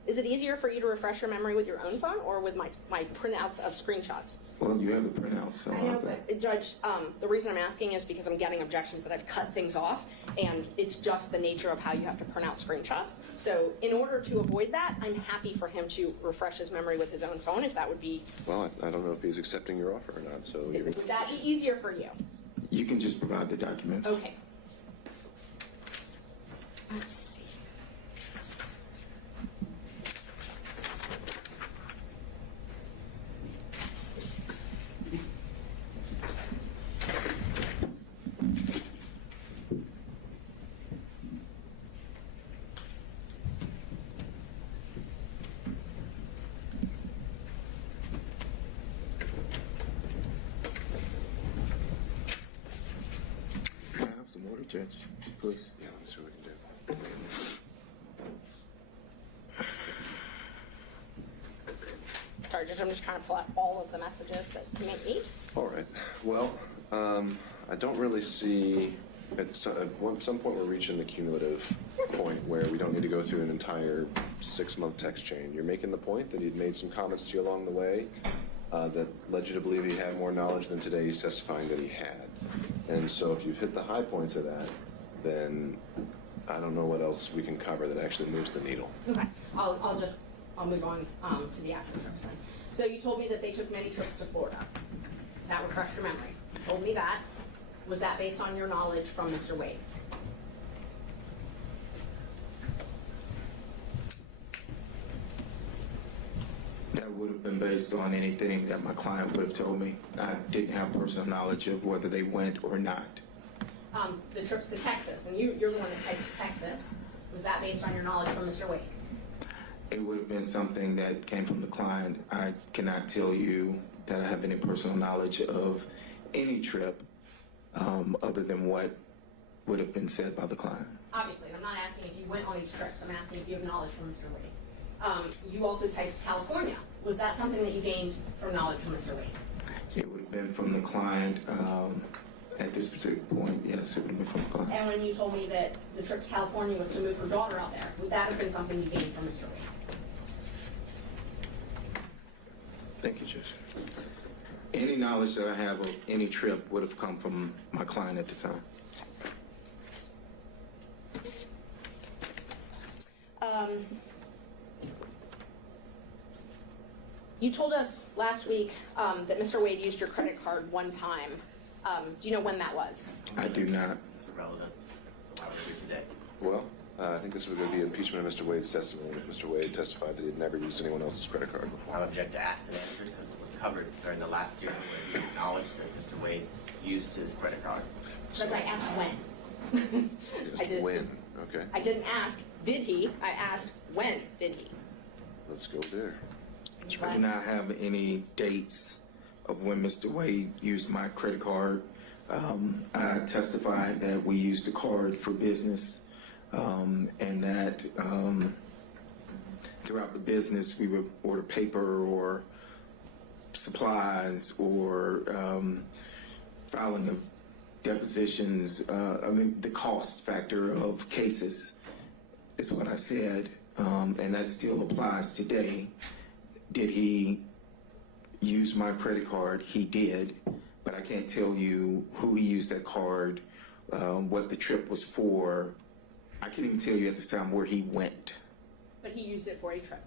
Is it easier for you to refresh your memory with your own phone or with my printouts of screenshots? Well, you have the printout, so I I'll know, have that. but Judge, the reason I'm asking is because I'm getting objections that I've cut things off, and it's just the nature of how you have to print out screenshots. So in order to avoid that, I'm happy for him to refresh his memory with his own phone, if that would be, Well, I don't know if he's accepting your offer or not, so you're would that be easier for you? You can just provide the documents. Okay. Let's see. Can I have some water, Judge, please? Yeah, let me see what we can do. Sorry, Judge, I'm just trying to pull out all of the messages that you may need. All right. Well, I don't really see, at some point we're reaching the cumulative point where we don't need to go through an entire 6-month text chain. You're making the point that he'd made some comments to you along the way that led you to believe he had more knowledge than today he's testifying that he had. And so if you've hit the high points of that, then I don't know what else we can cover that actually moves the needle. Okay, I'll move on to the actual trips then. So you told me that they took many trips to Florida. That refreshed your memory. You told me that. Was that based on your knowledge from Mr. Wade? That would have been based on anything that my client would have told me. I didn't have personal knowledge of whether they went or not. The trips to Texas, and you're the one that typed Texas. Was that based on your knowledge from Mr. Wade? It would have been something that came from the client. I cannot tell you that I have any personal knowledge of any trip other than what would have been said by the client. Obviously, and I'm not asking if you went on these trips. I'm asking if you have knowledge from Mr. Wade. You also typed California. Was that something that you gained from knowledge from Mr. Wade? It would have been from the client at this particular point. Yes, it would have been from the client. And when you told me that the trip to California was to move her daughter out there, would that have been something you gained from Mr. Wade? Thank you, Judge. Any knowledge that I have of any trip would have come from my client at the time. You told us last week that Mr. Wade used your credit card one time. Do you know when that was? I do not. The relevance of why we're here today. Well, I think this was going to be impeachment of Mr. Wade's testimony. Mr. Wade testified that he had never used anyone else's credit card before. I object to asked and answered because it was covered during the last hearing where he acknowledged that Mr. Wade used his credit card. But I asked when. Just I did. when? Okay, I didn't ask, did he? I asked, when did he? let's go there. I do not have any dates of when Mr. Wade used my credit card. I testified that we used the card for business and that throughout the business we would order paper or supplies or filing of depositions. The cost factor of cases is what I said, and that still applies today. Did he use my credit card? He did, but I can't tell you who he used that card, what the trip was for. I can't even tell you at this time where he went. But he used it for a trip.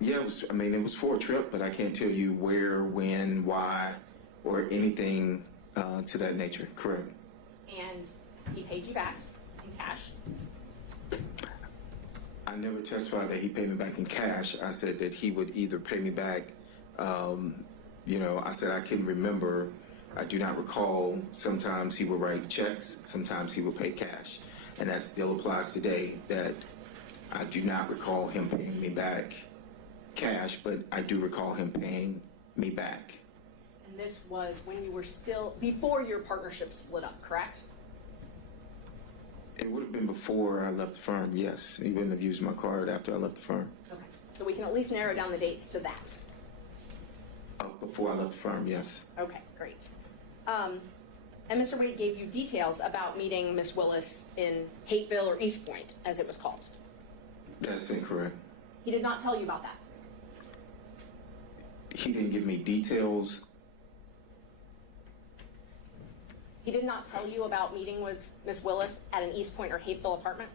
Yeah, it was for a trip, but I can't tell you where, when, why, or anything to that nature. Correct. And he paid you back in cash. I never testified that he paid me back in cash. I said that he would either pay me back, I said I can remember. I do not recall. Sometimes he would write checks. Sometimes he would pay cash. And that still applies today, that I do not recall him paying me back cash, but I do recall him paying me back. And this was when you were still, before your partnership split up, correct? It would have been before I left the firm, yes. He wouldn't have used my card after I left the firm. Okay. So we can at least narrow down the dates to that. Before I left the firm, yes. Okay, great. And Mr. Wade gave you details about meeting Miss Willis in Hateville or East Point, as it was called. That's incorrect. He did not tell you about that. He didn't give me details. He did not tell you about meeting with Miss Willis at an East Point or Hateville apartment?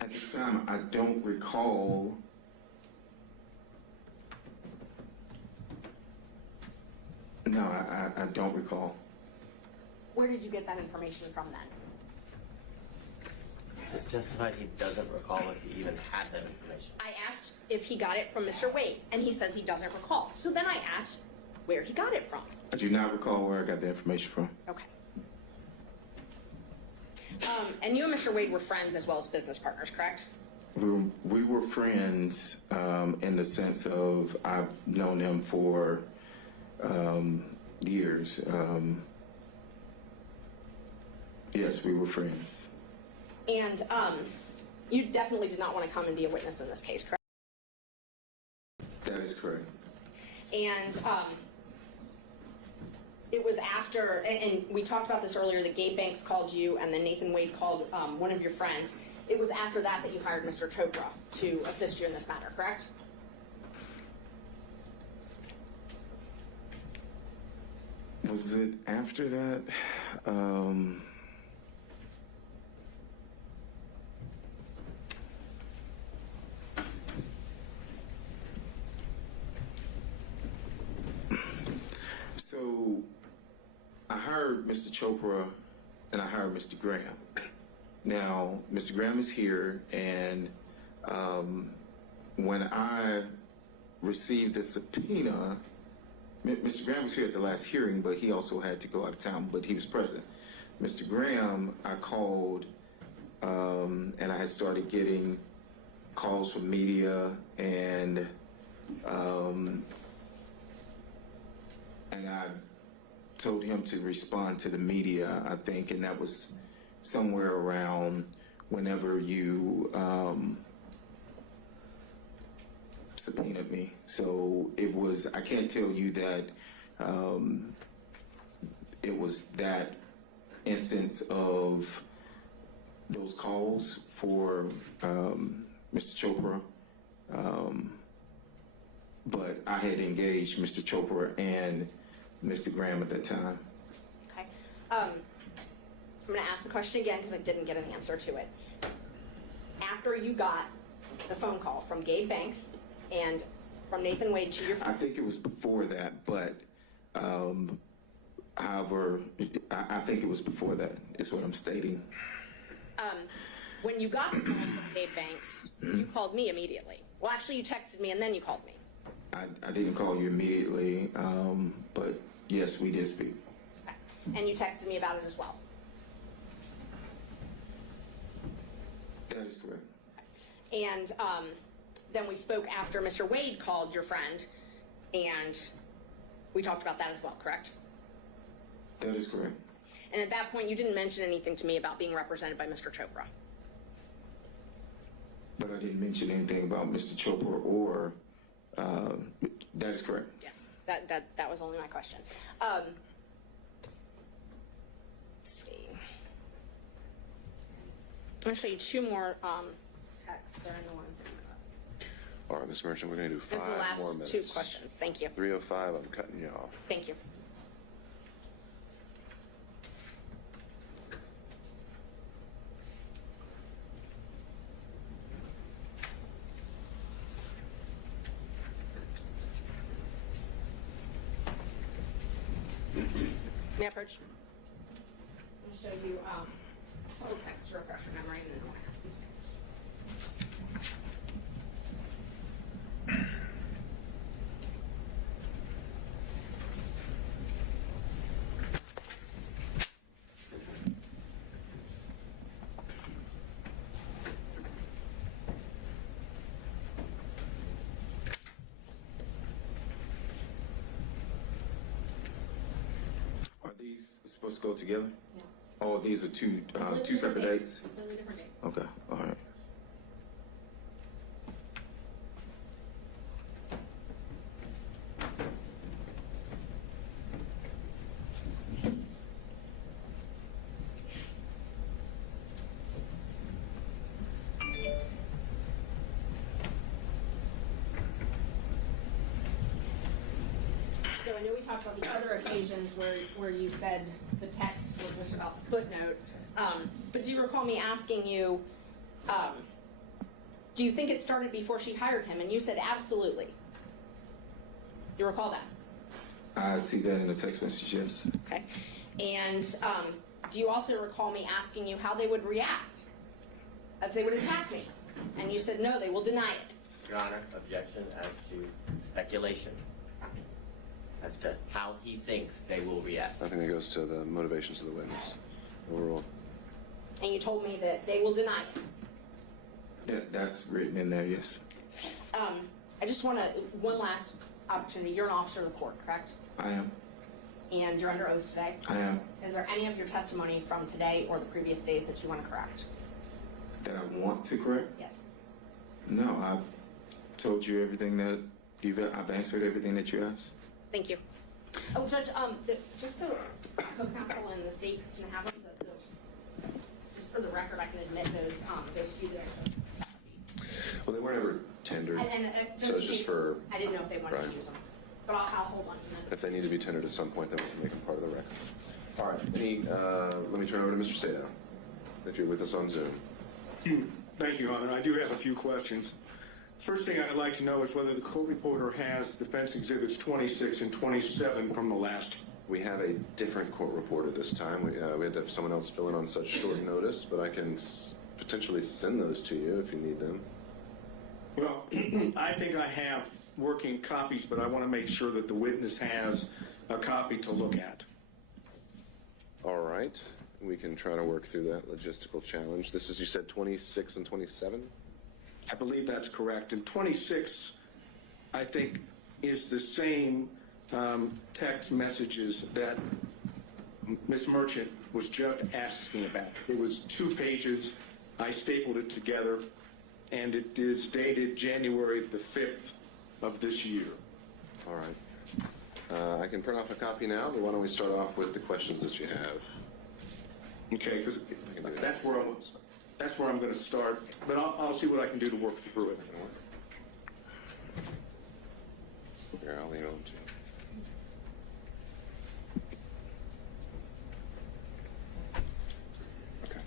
At this time, I don't recall. No, I don't recall. Where did you get that information from then? He's testified he doesn't recall if he even had that information. I asked if he got it from Mr. Wade, and he says he doesn't recall. So then I asked where he got it from. I do not recall where I got the information from. Okay. And you and Mr. Wade were friends as well as business partners, correct? We were friends in the sense of I've known him for years. Yes, we were friends. And you definitely did not want to come and be a witness in this case, correct? That is correct. And it was after, and we talked about this earlier, that Gabe Banks called you and then Nathan Wade called one of your friends. It was after that you hired Mr. Chopra to assist you in this matter, correct? Was it after that? Mr. Chopra and I hired Mr. Graham. Now, Mr. Graham is here, and when I received the subpoena, Mr. Graham was here at the last hearing, but he also had to go out of town, but he was present. Mr. Graham, I called, and I had started getting calls from media, and I told him to respond to the media, I think, and that was somewhere around whenever you subpoenaed me. So it was, I can't tell you that it was that instance of those calls for Mr. Chopra, but I had engaged Mr. Chopra and Mr. Graham at that time. Okay. I'm going to ask the question again because I didn't get an answer to it. After you got the phone call from Gabe Banks and from Nathan Wade to your I think it was before that, but however, I think it was before that, is what I'm stating. when you got the call from Gabe Banks, you called me immediately. Well, actually, you texted me and then you called me. I didn't call you immediately, but yes, we did speak. Okay. And you texted me about it as well. That is correct. And then we spoke after Mr. Wade called your friend, and we talked about that as well, correct? That is correct. And at that point, you didn't mention anything to me about being represented by Mr. Chopra. But I didn't mention anything about Mr. Chopra or, that is correct. Yes, that was only my question. Let's see. I'm going to show you two more texts. They're in the ones in All right, Ms. Merchant, we're going to do This is the 5 more last minutes. two questions. Thank you. 3:05, I'm cutting you off. Thank you. May I approach? I'm going to show you a little text to refresh your memory, and then I want to ask you. Are these supposed to go together? No. Oh, these are two separate dates? Completely different dates. Okay, all right. So I know we talked about the other occasions where you said the text was just about the footnote, but do you recall me asking you, do you think it started before she hired him? And you said absolutely. Do you recall that? I see that in the text message, yes. Okay. And do you also recall me asking you how they would react if they would attack me? And you said no, they will deny it. Your Honor, objection as to speculation as to how he thinks they will react. I think that goes to the motivations of the witness. Overall. And you told me that they will deny it. That's written in there, yes. I just want to, one last opportunity. You're an officer of the court, correct? I am. And you're under oath today. I am. Is there any of your testimony from today or the previous days that you want to correct? That I want to correct? Yes. No, I've told you everything that I've answered everything that you asked. Thank you. Oh, Judge, just so co-counsel and the state can have them, just for the record, I can admit those two that I took. Well, they weren't ever tendered, And so it's just for, I didn't know if they wanted Right. to use them, but I'll hold one. And then, if they need to be tendered at some point, then we can make them part of the record. All right, let me turn over to Mr. Sato, that you're with us on Zoom. Thank you, Your Honor. I do have a few questions. First thing I'd like to know is whether the court reporter has defense exhibits 26 and 27 from the last We have a different court reporter this time. We had to have someone else fill in on such short notice, but I can potentially send those to you if you need them. Well, I think I have working copies, but I want to make sure that the witness has a copy to look at. All right. We can try to work through that logistical challenge. This is, you said 26 and 27? I believe that's correct. And 26, I think, is the same text messages that Ms. Merchant was just asking about. It was 2 pages. I stapled it together, and it is dated January the 5th of this year. All right. I can print off a copy now, but why don't we start off with the questions that you have? Okay, because that's where I'm going to start, but I'll see what I can do to work through it. Here, I'll email them to you. Okay.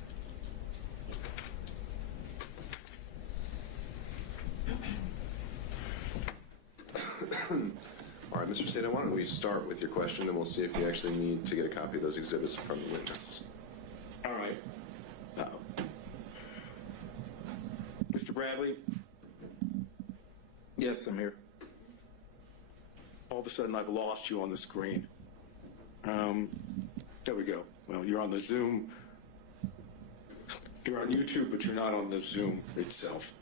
All right, Mr. Sada, why don't we start with your question, and we'll see if you actually need to get a copy of those exhibits from the witness. All right. Mr. Bradley, Yes, I'm here. all of a sudden I've lost you on the screen. There we go. Well, you're on the Zoom. You're on YouTube, but you're not on the Zoom itself.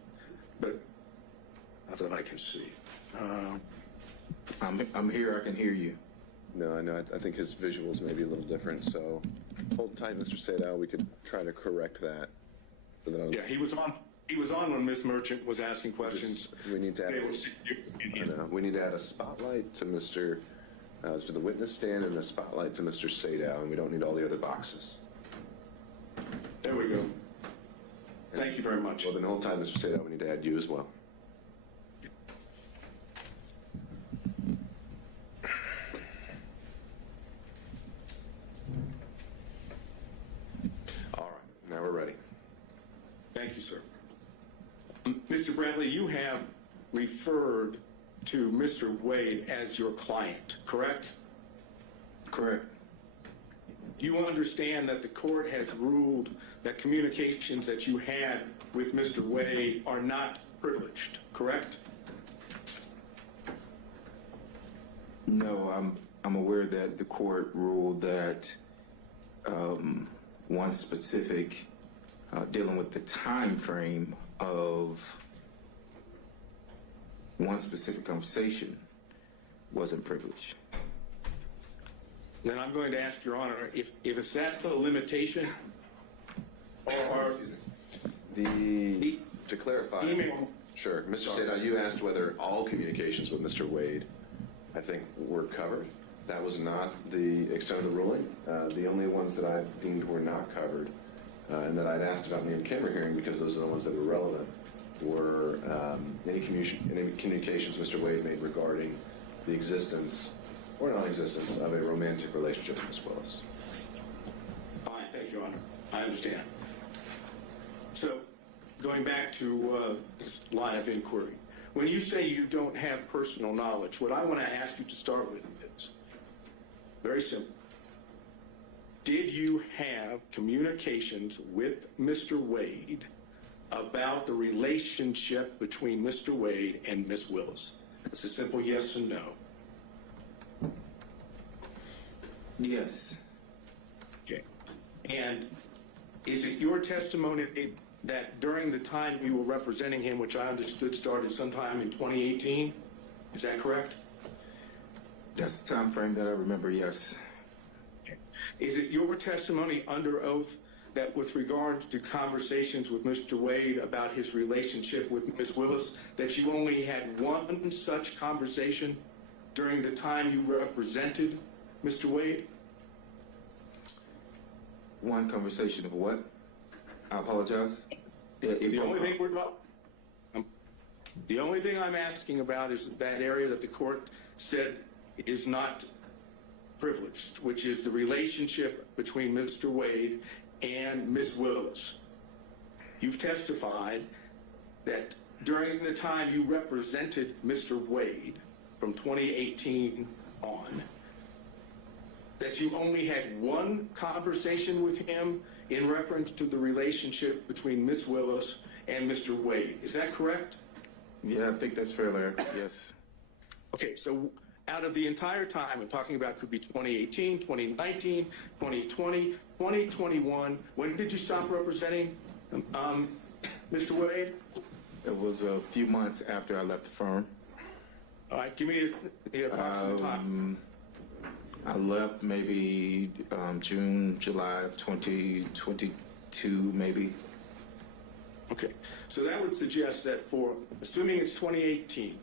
But not that I can see. I'm here. I can hear you. No, I know. I think his visuals may be a little different, so hold tight, Mr. Sada. We could try to correct that. So that Yeah, he was on. He was on when Ms. Merchant was asking questions. We need to add. We need to add a spotlight to to the witness stand and a spotlight to Mr. Sada, and we don't need all the other boxes. There we go. Thank you very much. Well, then hold tight, Mr. Sada. We need to add you as well. All right, now we're ready. Thank you, sir. Mr. Bradley, you have referred to Mr. Wade as your client, correct? Correct. You understand that the court has ruled that communications that you had with Mr. Wade are not privileged, correct? No, I'm aware that the court ruled that one specific dealing with the time frame of one specific conversation wasn't privileged. Then I'm going to ask Your Honor, if it's that the limitation, or To clarify, email. sure, Mr. Sada, you asked whether all communications with Mr. Wade, I think, were covered. That was not the extent of the ruling. The only ones that I deemed were not covered, and that I'd asked about in the in-camera hearing, because those are the ones that were relevant, were any communications Mr. Wade made regarding the existence or non-existence of a romantic relationship with Ms. Willis. Fine, thank you, Your Honor. I understand. So, going back to this line of inquiry, when you say you don't have personal knowledge, what I want to ask you to start with is very simple. Did you have communications with Mr. Wade about the relationship between Mr. Wade and Ms. Willis? It's a simple yes and no. Yes. Okay. And is it your testimony that during the time you were representing him, which I understood started sometime in 2018, is that correct? That's the time frame that I remember, yes. Is it your testimony under oath that with regard to conversations with Mr. Wade about his relationship with Ms. Willis, that you only had one such conversation during the time you represented Mr. Wade? One conversation of what? I apologize. The only thing I'm asking about is that area that the court said is not privileged, which is the relationship between Mr. Wade and Ms. Willis. You've testified that during the time you represented Mr. Wade from 2018 on, that you only had one conversation with him in reference to the relationship between Ms. Willis and Mr. Wade. Is that correct? Yeah, I think that's fairly accurate, yes. Okay, so out of the entire time, I'm talking about could be 2018, 2019, 2020, 2021, when did you stop representing Mr. Wade? It was a few months after I left the firm. All right, give me the approximate time. I left maybe June, July of 2022, maybe. Okay, so that would suggest that for, assuming it's 2018,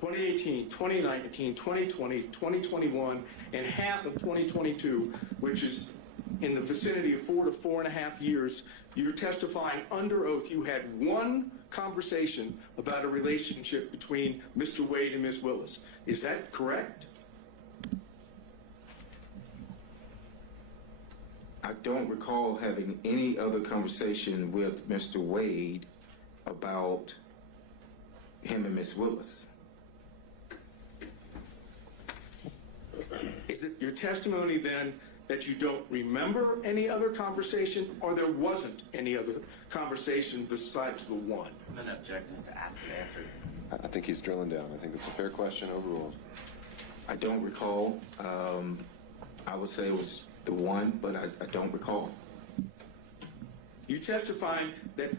2019, 2020, 2021, and half of 2022, which is in the vicinity of 4 to 4.5 years, you're testifying under oath you had one conversation about a relationship between Mr. Wade and Ms. Willis. Is that correct? I don't recall having any other conversation with Mr. Wade about him and Ms. Willis. Is it your testimony then that you don't remember any other conversation, or there wasn't any other conversation besides the one? I'm going to object as to asked and answered. I think he's drilling down. I think that's a fair question, overruled. I don't recall. I would say it was the one, but I don't recall. You testified that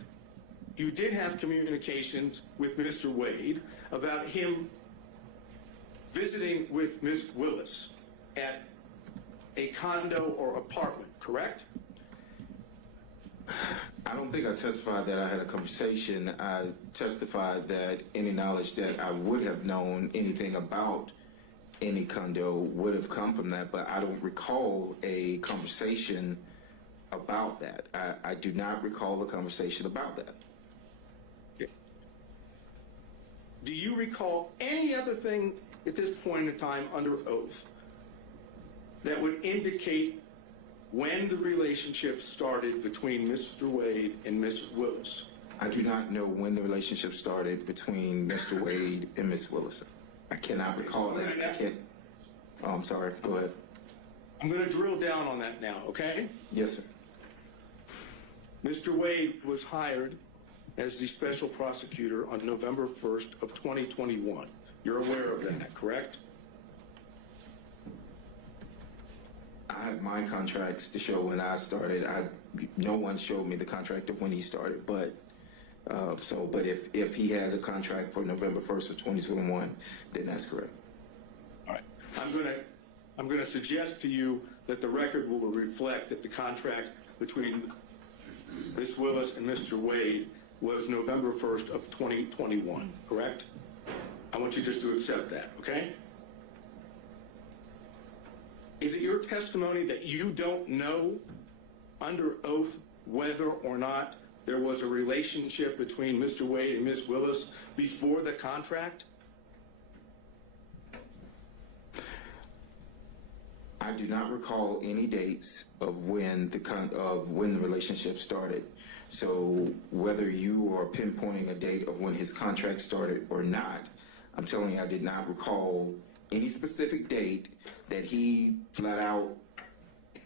you did have communications with Mr. Wade about him visiting with Ms. Willis at a condo or apartment, correct? I don't think I testified that I had a conversation. I testified that any knowledge that I would have known anything about any condo would have come from that, but I don't recall a conversation about that. I do not recall a conversation about that. Okay. Do you recall any other thing at this point in time under oath that would indicate when the relationship started between Mr. Wade and Ms. Willis? I do not know when the relationship started between Mr. Wade and Ms. Willis. I cannot recall that. I can't. Oh, I'm sorry. Go ahead. I'm going to drill down on that now, okay? Yes, sir. Mr. Wade was hired as the special prosecutor on November 1st of 2021. You're aware of that, correct? I have my contracts to show when I started. No one showed me the contract of when he started, but but if he has a contract for November 1st of 2021, then that's correct. All right. I'm going to suggest to you that the record will reflect that the contract between Ms. Willis and Mr. Wade was November 1st of 2021, correct? I want you just to accept that, okay? Is it your testimony that you don't know under oath whether or not there was a relationship between Mr. Wade and Ms. Willis before the contract? I do not recall any dates of when the relationship started. So whether you are pinpointing a date of when his contract started or not, I'm telling you I did not recall any specific date that he flat out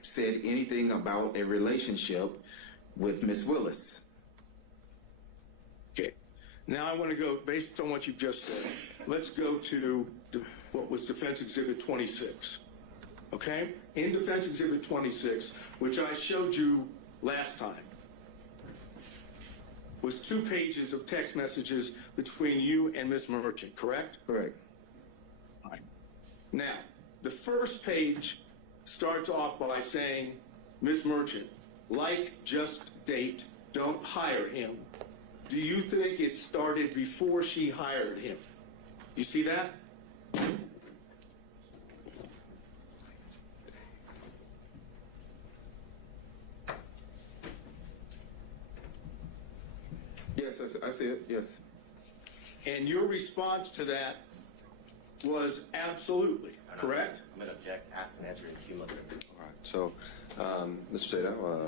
said anything about a relationship with Miss Willis. Okay. Now I want to go, based on what you've just said, let's go to what was Defense Exhibit 26. Okay? In Defense Exhibit 26, which I showed you last time, was 2 pages of text messages between you and Ms. Merchant, correct? Correct. All right. Now, the first page starts off by saying, Ms. Merchant, like, just date, don't hire him. Do you think it started before she hired him? You see that? Yes, I see it, yes. And your response to that was absolutely, correct? I'm going to object, ask and answer in cumulative. All right. So, Mr. Sato,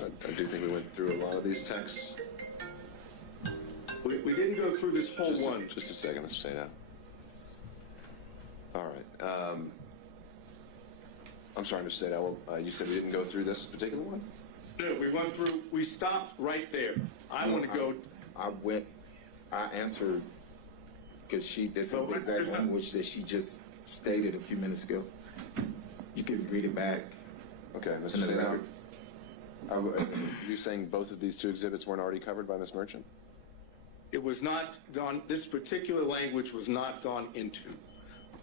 I do think we went through a lot of these texts. We didn't go through this whole one. Just a second, Mr. Sato. All right. I'm sorry, Mr. Sadell, you said we didn't go through this particular one? No, we stopped right there. I want to go, I answered, because this is the exact language that she just stated a few minutes ago. You can read it back. Okay, Mr. In the Sadell. record. Are you saying both of these two exhibits weren't already covered by Ms. Merchant? it was not gone, this particular language was not gone into.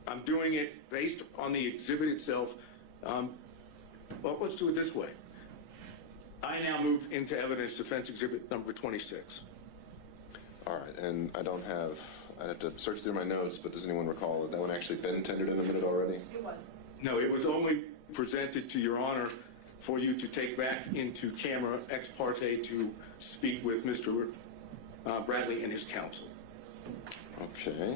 I'm doing it based on the exhibit itself. Well, let's do it this way. I now move into evidence defense exhibit number 26. All right, and I'd have to search through my notes, but does anyone recall that one actually been tendered in a minute already? It was. No, it was only presented to Your Honor for you to take back into camera ex parte to speak with Mr. Bradley and his counsel. Okay.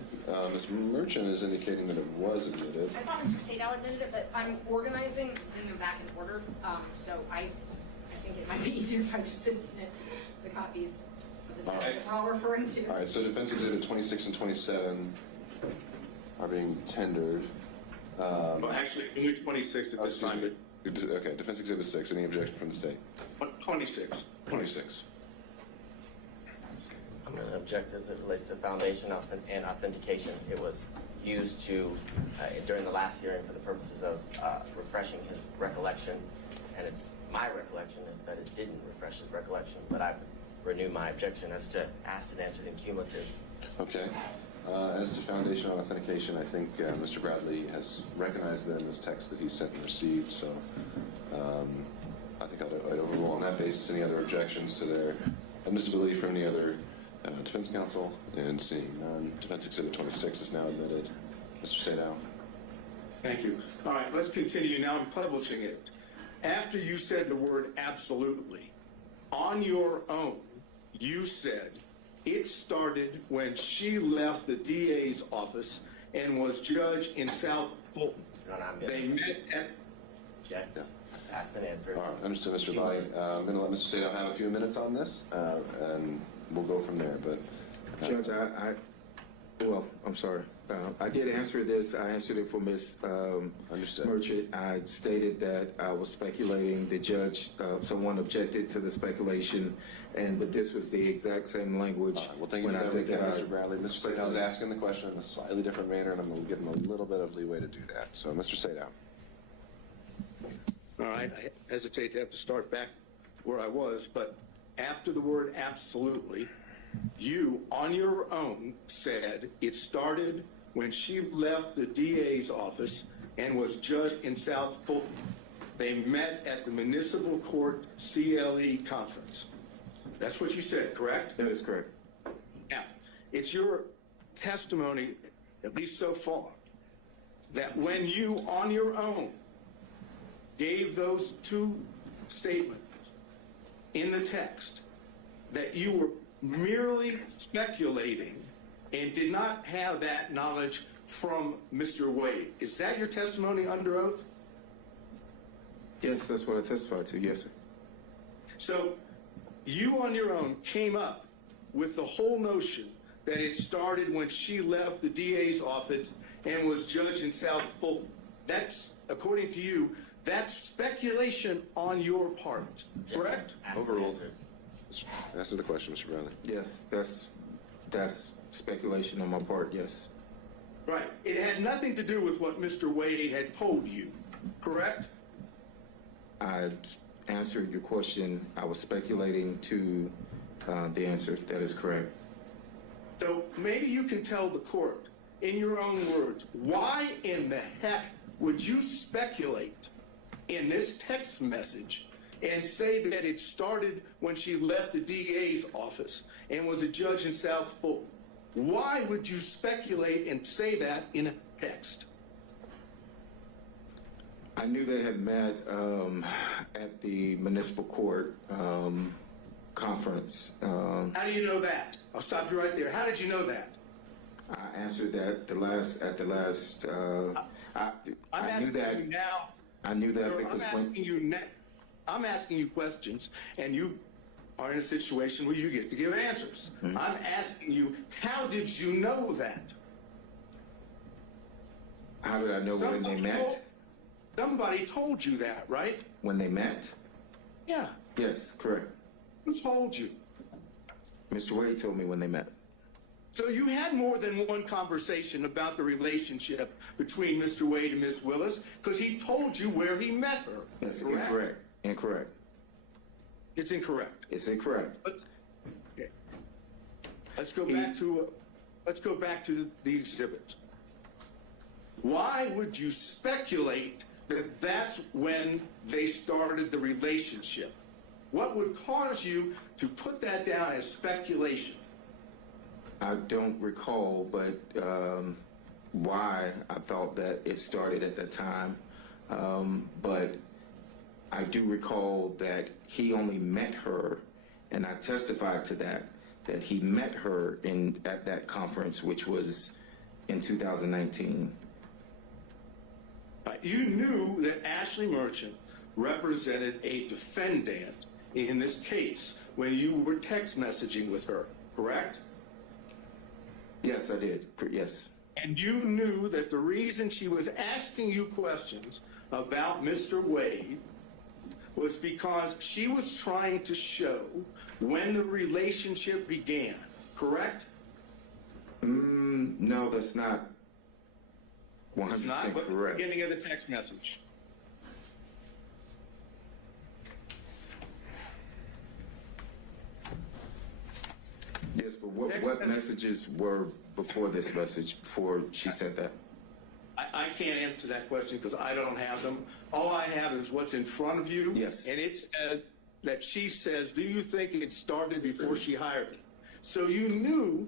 Ms. Merchant is indicating that it was admitted. I thought Mr. Sadell admitted it, but I'm organizing them back in order, so I think it might be easier if I just submit the copies of the text that we're all referring to. All right, so defense exhibit 26 and 27 are being tendered. Well, actually, only 26 at this time, but Okay, defense exhibit 6, any objection from the state? 26. I'm going to object as it relates to foundation and authentication. It was used to, during the last hearing for the purposes of refreshing his recollection, and it's my recollection is that it didn't refresh his recollection, but I renew my objection as to acid answered and cumulative. Okay. As to foundation on authentication, I think Mr. Bradley has recognized them as texts that he sent and received, so I think I'd overrule on that basis any other objections to their admissibility from any other defense counsel, and seeing none, defense exhibit 26 is now admitted. Mr. Sadell. Thank you. All right, let's continue. Now I'm publishing it. After you said the word absolutely, on your own, you said it started when she left the DA's office and was judge in South Fulton. They met at... Object. Asked and answered. All right, understood, Mr. Body. I'm going to let Mr. Sadell have a few minutes on this, and we'll go from there. But Judge, I'm sorry. I did answer this. I answered it for Ms. Understood. Merchant. I stated that I was speculating. The judge, someone objected to the speculation, but this was the exact same language. all right, well, thank you when for I that, said that Mr. Bradley. Mr. Sadell's asking the question in a slightly different manner, and I'm going to give him a little bit of leeway to do that. So, Mr. Sadell. All right, I hesitate to have to start back where I was, but after the word absolutely, you, on your own, said it started when she left the DA's office and was judge in South Fulton. They met at the Municipal Court CLE conference. That's what you said, correct? That is correct. Now, it's your testimony, at least so far, that when you, on your own, gave those two statements in the text, that you were merely speculating and did not have that knowledge from Mr. Wade. Is that your testimony under oath? Yes, that's what I testified to. Yes, sir. So you on your own came up with the whole notion that it started when she left the DA's office and was judge in South Fulton. That's, according to you, that's speculation on your part, correct? Overruled. Answer the question, Mr. Bradley. Yes, that's speculation on my part. Yes. Right. It had nothing to do with what Mr. Wade had told you, correct? I answered your question. I was speculating to the answer. That is correct. So maybe you can tell the court, in your own words, why in the heck would you speculate in this text message and say that it started when she left the DA's office and was a judge in South Fulton? Why would you speculate and say that in a text? I knew they had met at the municipal court conference. How do you know that? I'll stop you right there. How did you know that? I answered that at the last. I'm I knew asking that. you now. I knew that Sir, because I'm asking you questions, and you are in a situation where you get to give answers. Mm-hmm. I'm asking you, how did you know that? How did I know when they met? Somebody told you that, right? When they met? Yeah. Yes, correct. Who told you? Mr. Wade told me when they met. So you had more than one conversation about the relationship between Mr. Wade and Ms. Willis because he told you where he met her. That's correct? incorrect. Incorrect. It's incorrect. It's incorrect. Okay. Let's go back to the exhibit. Why would you speculate that that's when they started the relationship? What would cause you to put that down as speculation? I don't recall, but why I thought that it started at that time. But I do recall that he only met her, and I testified to that he met her at that conference, which was in 2019. You knew that Ashley Merchant represented a defendant in this case when you were text messaging with her, correct? Yes, I did. Yes. And you knew that the reason she was asking you questions about Mr. Wade was because she was trying to show when the relationship began, correct? No, that's not 100% It's not, but the correct. beginning of the text message. Yes, but what messages were before this message, before she sent that? I can't answer that question because I don't have them. All I have is what's in front of you. Yes. And it says that she says, do you think it started before she hired me? So you knew,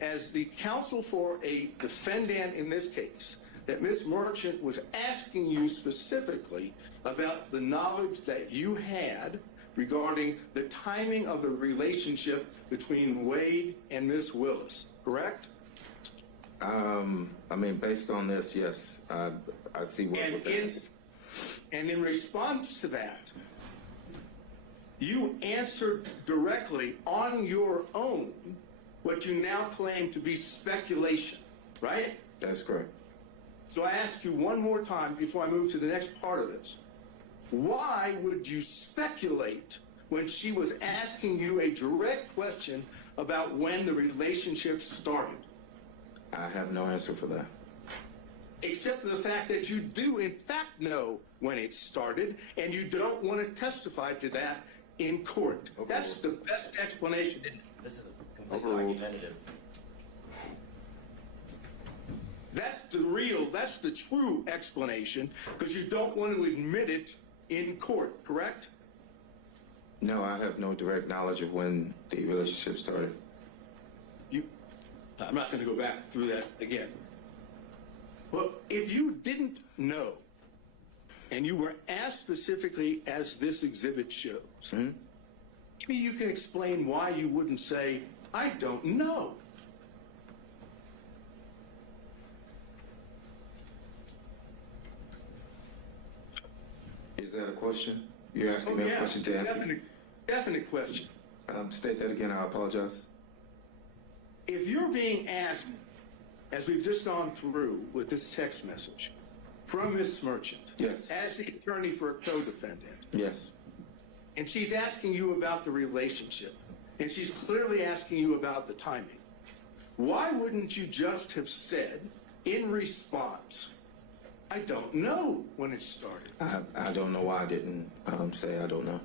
as the counsel for a defendant in this case, that Ms. Merchant was asking you specifically about the knowledge that you had regarding the timing of the relationship between Wade and Ms. Willis, correct? I mean, based on this, yes, I see what was asked. And in response to that, you answered directly on your own what you now claim to be speculation, right? That's correct. So I ask you one more time before I move to the next part of this. Why would you speculate when she was asking you a direct question about when the relationship started? I have no answer for that. Except for the fact that you do in fact know when it started, and you don't want to testify to that in court. That's the best explanation. This is completely argumentative. That's the true explanation, because you don't want to admit it in court, correct? No, I have no direct knowledge of when the relationship started. I'm not going to go back through that again. But if you didn't know, and you were asked specifically as this exhibit shows, maybe you can explain why you wouldn't say, I don't know. Is that a question? You're asking me a question to ask you? Definite question. State that again, I apologize. If you're being asked, as we've just gone through with this text message from Ms. Merchant, Yes. as the attorney for a co-defendant, Yes. and she's asking you about the relationship, and she's clearly asking you about the timing, why wouldn't you just have said in response, I don't know when it started? I don't know why I didn't say I don't know.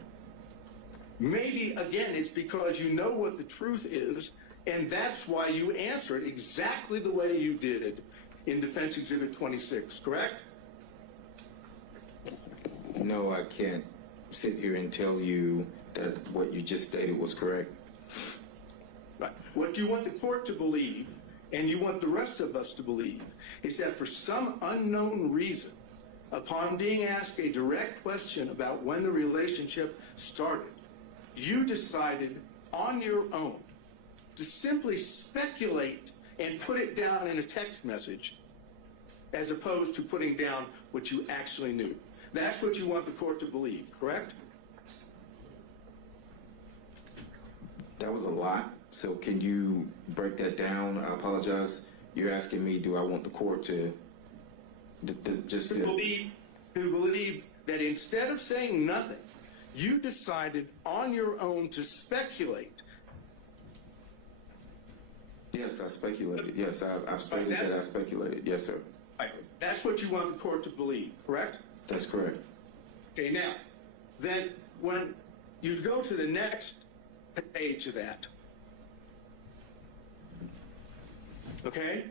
Maybe, again, it's because you know what the truth is, and that's why you answered exactly the way you did in Defense Exhibit 26, correct? No, I can't sit here and tell you that what you just stated was correct. Right. What you want the court to believe, and you want the rest of us to believe, is that for some unknown reason, upon being asked a direct question about when the relationship started, you decided on your own to simply speculate and put it down in a text message as opposed to putting down what you actually knew. That's what you want the court to believe, correct? That was a lot, so can you break that down? I apologize. You're asking me, do I want the court to just To believe to believe that instead of saying nothing, you decided on your own to speculate. Yes, I speculated. Yes, I've stated that I speculated. Yes, sir. That's what you want the court to believe, correct? That's correct. Okay, now, then when you go to the next page of that, okay,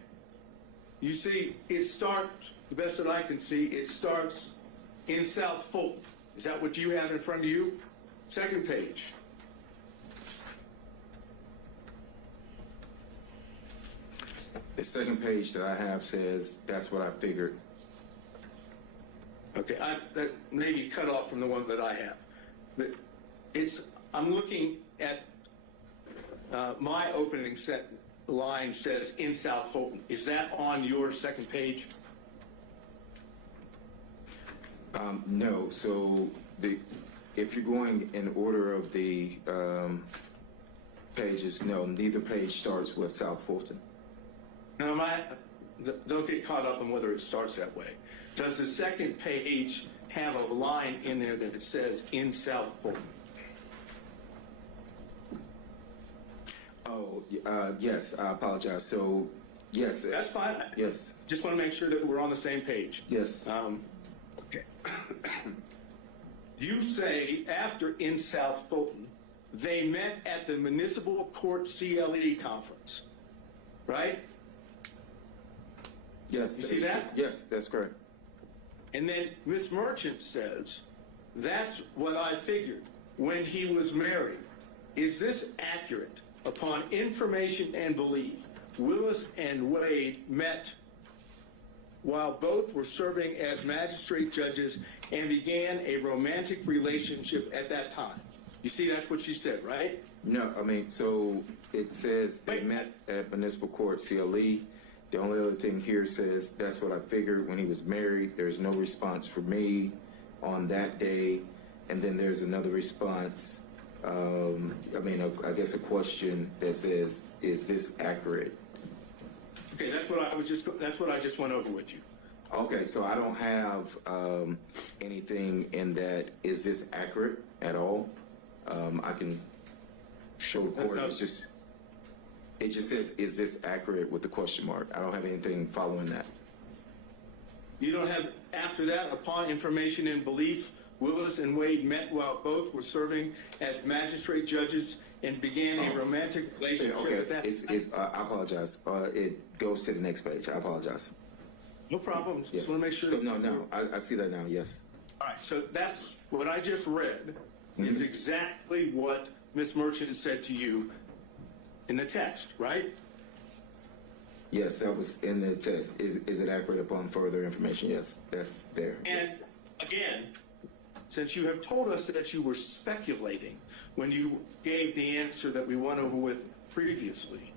you see it starts, the best that I can see, it starts in South Fulton. Is that what you have in front of you? Second page. The second page that I have says, that's what I figured. Okay, that may be cut off from the one that I have. But I'm looking at my opening line says in South Fulton. Is that on your second page? No. So if you're going in order of the pages, no, neither page starts with South Fulton. No, don't get caught up on whether it starts that way. Does the second page have a line in there that it says in South Fulton? Oh, yes, I apologize. So, yes. That's fine. Yes. Just want to make sure that we're on the same page. Yes. Okay. You say after in South Fulton, they met at the Municipal Court CLE conference, right? Yes. You see that? Yes, that's correct. And then Ms. Merchant says, that's what I figured when he was married. Is this accurate? Upon information and belief, Willis and Wade met while both were serving as magistrate judges and began a romantic relationship at that time. You see, that's what she said, right? No, I mean, so it says they met at Municipal Court CLE. The only other thing here says that's what I figured when he was married. There's no response for me on that day. And then there's another response. I guess a question that says, is this accurate? Okay, that's what I just went over with you. Okay, so I don't have anything in that, is this accurate at all? I can show the court. No. It just says, is this accurate with the question mark? I don't have anything following that. You don't have, after that, upon information and belief, Willis and Wade met while both were serving as magistrate judges and began a romantic relationship Okay, at that time. I apologize. It goes to the next page. I apologize. No problem. Yes. Just want to make sure. So, no, I see that now, yes. All right, so that's what I just read is exactly what Ms. Merchant said to you in the text, right? Yes, that was in the text. Is it accurate upon further information? Yes, that's there. And again, since you have told us that you were speculating when you gave the answer that we went over with previously,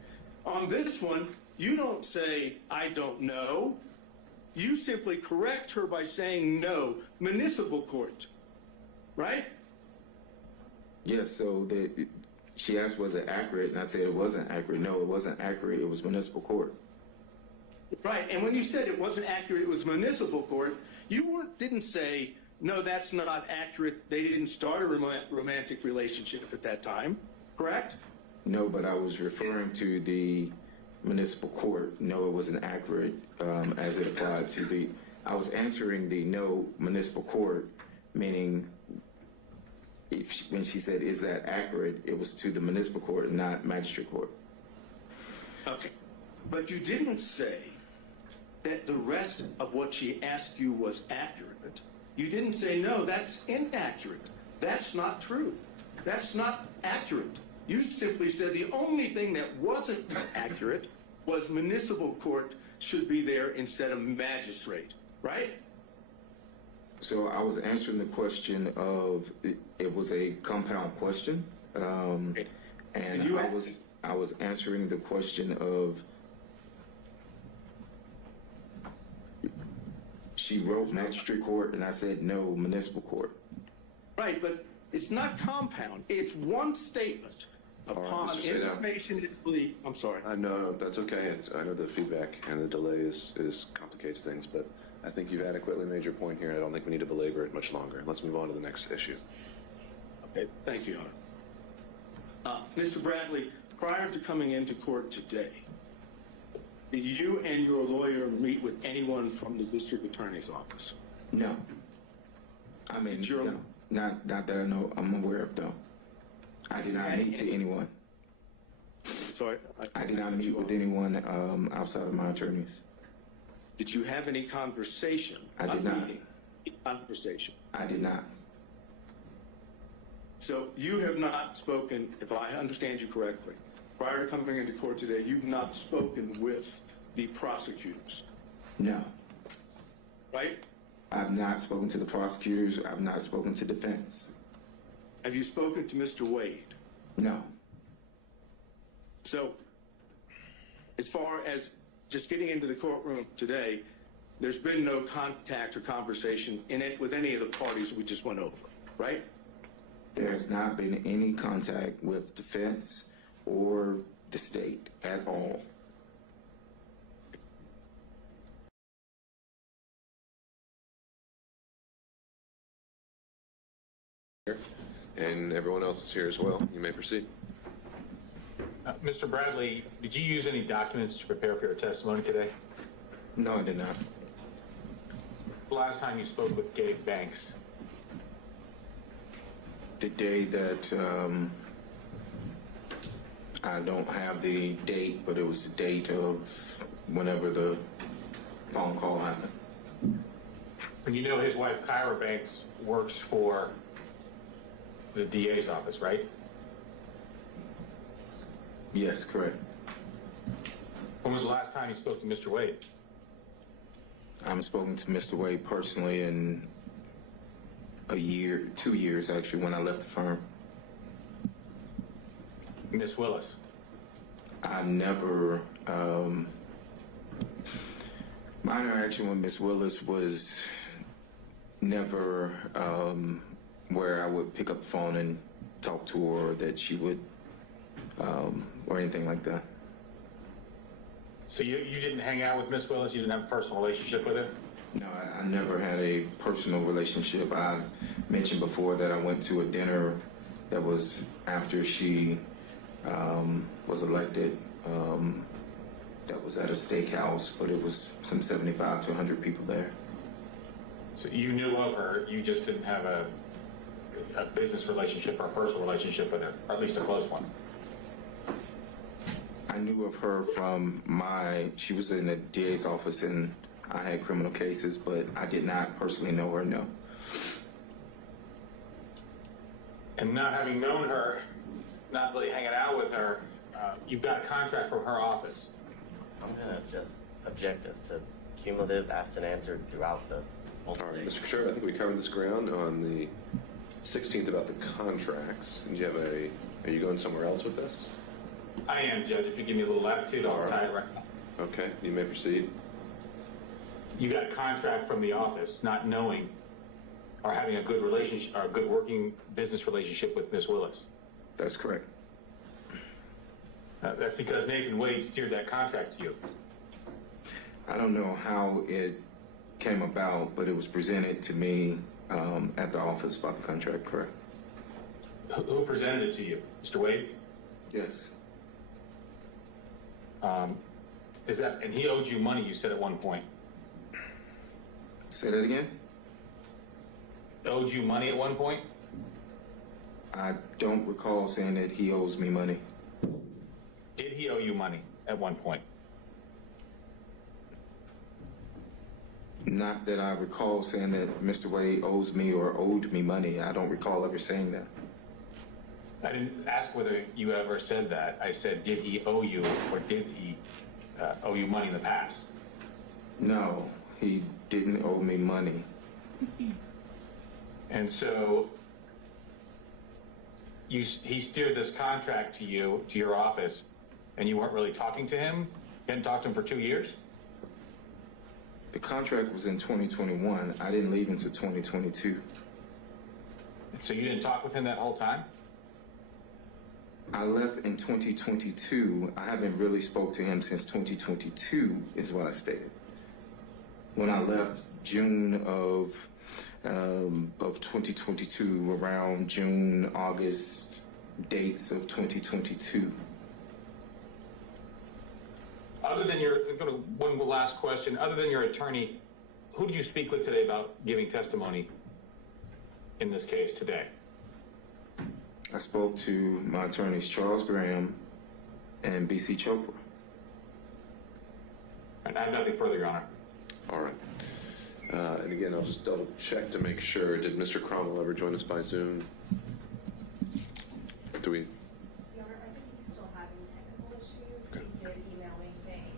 on this one, you don't say, I don't know. You simply correct her by saying no, municipal court, right? Yes, so she asked, was it accurate? And I said it wasn't accurate. No, it wasn't accurate. It was municipal court. Right, and when you said it wasn't accurate, it was municipal court, you didn't say, no, that's not accurate. They didn't start a romantic relationship at that time, correct? No, but I was referring to the municipal court. No, it wasn't accurate as it applied to I was answering the no municipal court, meaning when she said, is that accurate, it was to the municipal court, not magistrate court. Okay, but you didn't say that the rest of what she asked you was accurate. You didn't say, no, that's inaccurate. That's not true. That's not accurate. You simply said the only thing that wasn't accurate was municipal court should be there instead of magistrate, right? So I was answering the question of, it was a compound question, and I was answering the question of, she wrote magistrate court, and I said no, municipal court. Right, but it's not compound. It's one statement. Upon Mr. Shadowd. information and I'm sorry. No, that's okay. I know the feedback and the delay complicates things, but I think you've adequately made your point here, and I don't think we need to belabor it much longer. Let's move on to the next issue. Okay, thank you, Your Honor. Mr. Bradley, prior to coming into court today, did you and your lawyer meet with anyone from the district attorney's office? No. I mean, Did your- no. Not that I know, I'm aware of, no. I did not meet to anyone. Sorry? I did not meet with anyone outside of my attorneys. Did you have any conversation? I did not. Meeting, conversation. I did not. So you have not spoken, if I understand you correctly, prior to coming into court today, you've not spoken with the prosecutors, No. right? I've not spoken to the prosecutors. I've not spoken to defense. Have you spoken to Mr. Wade? No. So, as far as just getting into the courtroom today, there's been no contact or conversation in it with any of the parties we just went over, right? There has not been any contact with defense or the state at all. And everyone else is here as well. You may proceed. Mr. Bradley, did you use any documents to prepare for your testimony today? No, I did not. The last time you spoke with Gabe Banks? The day that I don't have the date, but it was the date of whenever the phone call happened. And you know his wife, Kyra Banks, works for the DA's office, right? Yes, correct. When was the last time you spoke to Mr. Wade? I haven't spoken to Mr. Wade personally in a year, 2 years actually, when I left the firm. Miss Willis? I never, my interaction with Miss Willis was never where I would pick up the phone and talk to her, or that she would, or anything like that. So you didn't hang out with Miss Willis? You didn't have a personal relationship with her? No, I never had a personal relationship. I mentioned before that I went to a dinner that was after she was elected. That was at a steakhouse, but it was some 75 to 100 people there. So you knew of her, you just didn't have a business relationship or a personal relationship with her, or at least a close one? I knew of her from she was in the DA's office and I had criminal cases, but I did not personally know her, no. And not having known her, not really hanging out with her, you've got a contract from her office. I'm gonna just object as to cumulative asked and answered throughout the All multiple right, days. Mr. Sherrod, I think we covered this ground on the 16th about the contracts. Do you have are you going somewhere else with this? I am, Judge. If you give me a little latitude, I'll tie it right now. Okay, you may proceed. You got a contract from the office, not knowing or having a good relationship or a good working business relationship with Miss Willis. That's correct. That's because Nathan Wade steered that contract to you. I don't know how it came about, but it was presented to me at the office about the contract, correct? Who presented it to you? Mr. Wade? Yes. And he owed you money, you said at one point. Say that again? Owed you money at one point? I don't recall saying that he owes me money. Did he owe you money at one point? Not that I recall saying that Mr. Wade owes me or owed me money. I don't recall ever saying that. I didn't ask whether you ever said that. I said, did he owe you or did he owe you money in the past? No, he didn't owe me money. And so he steered this contract to you, to your office, and you weren't really talking to him? You hadn't talked to him for 2 years? The contract was in 2021. I didn't leave until 2022. So you didn't talk with him that whole time? I left in 2022. I haven't really spoke to him since 2022, is what I stated. When I left June of 2022, around June, August dates of 2022. Other than one last question, other than your attorney, who did you speak with today about giving testimony in this case today? I spoke to my attorneys Charles Graham and B.C. Chopra. And I have nothing further, Your Honor. All right. And again, I'll just double check to make sure. Did Mr. Cromwell ever join us by Zoom? Do we? Your Honor, I think he's still having technical issues. He did email me saying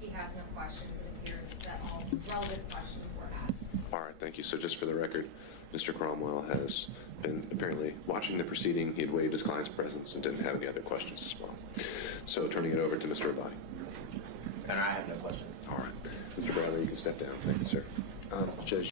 he has no questions. It appears that all relevant questions were asked. All right, thank you. So just for the record, Mr. Cromwell has been apparently watching the proceeding. He had waived his client's presence and didn't have any other questions as well. So turning it over to Mr. Abadi. And I have no questions. All right. Mr. Bradley, you can step down. Thank you, sir. Judge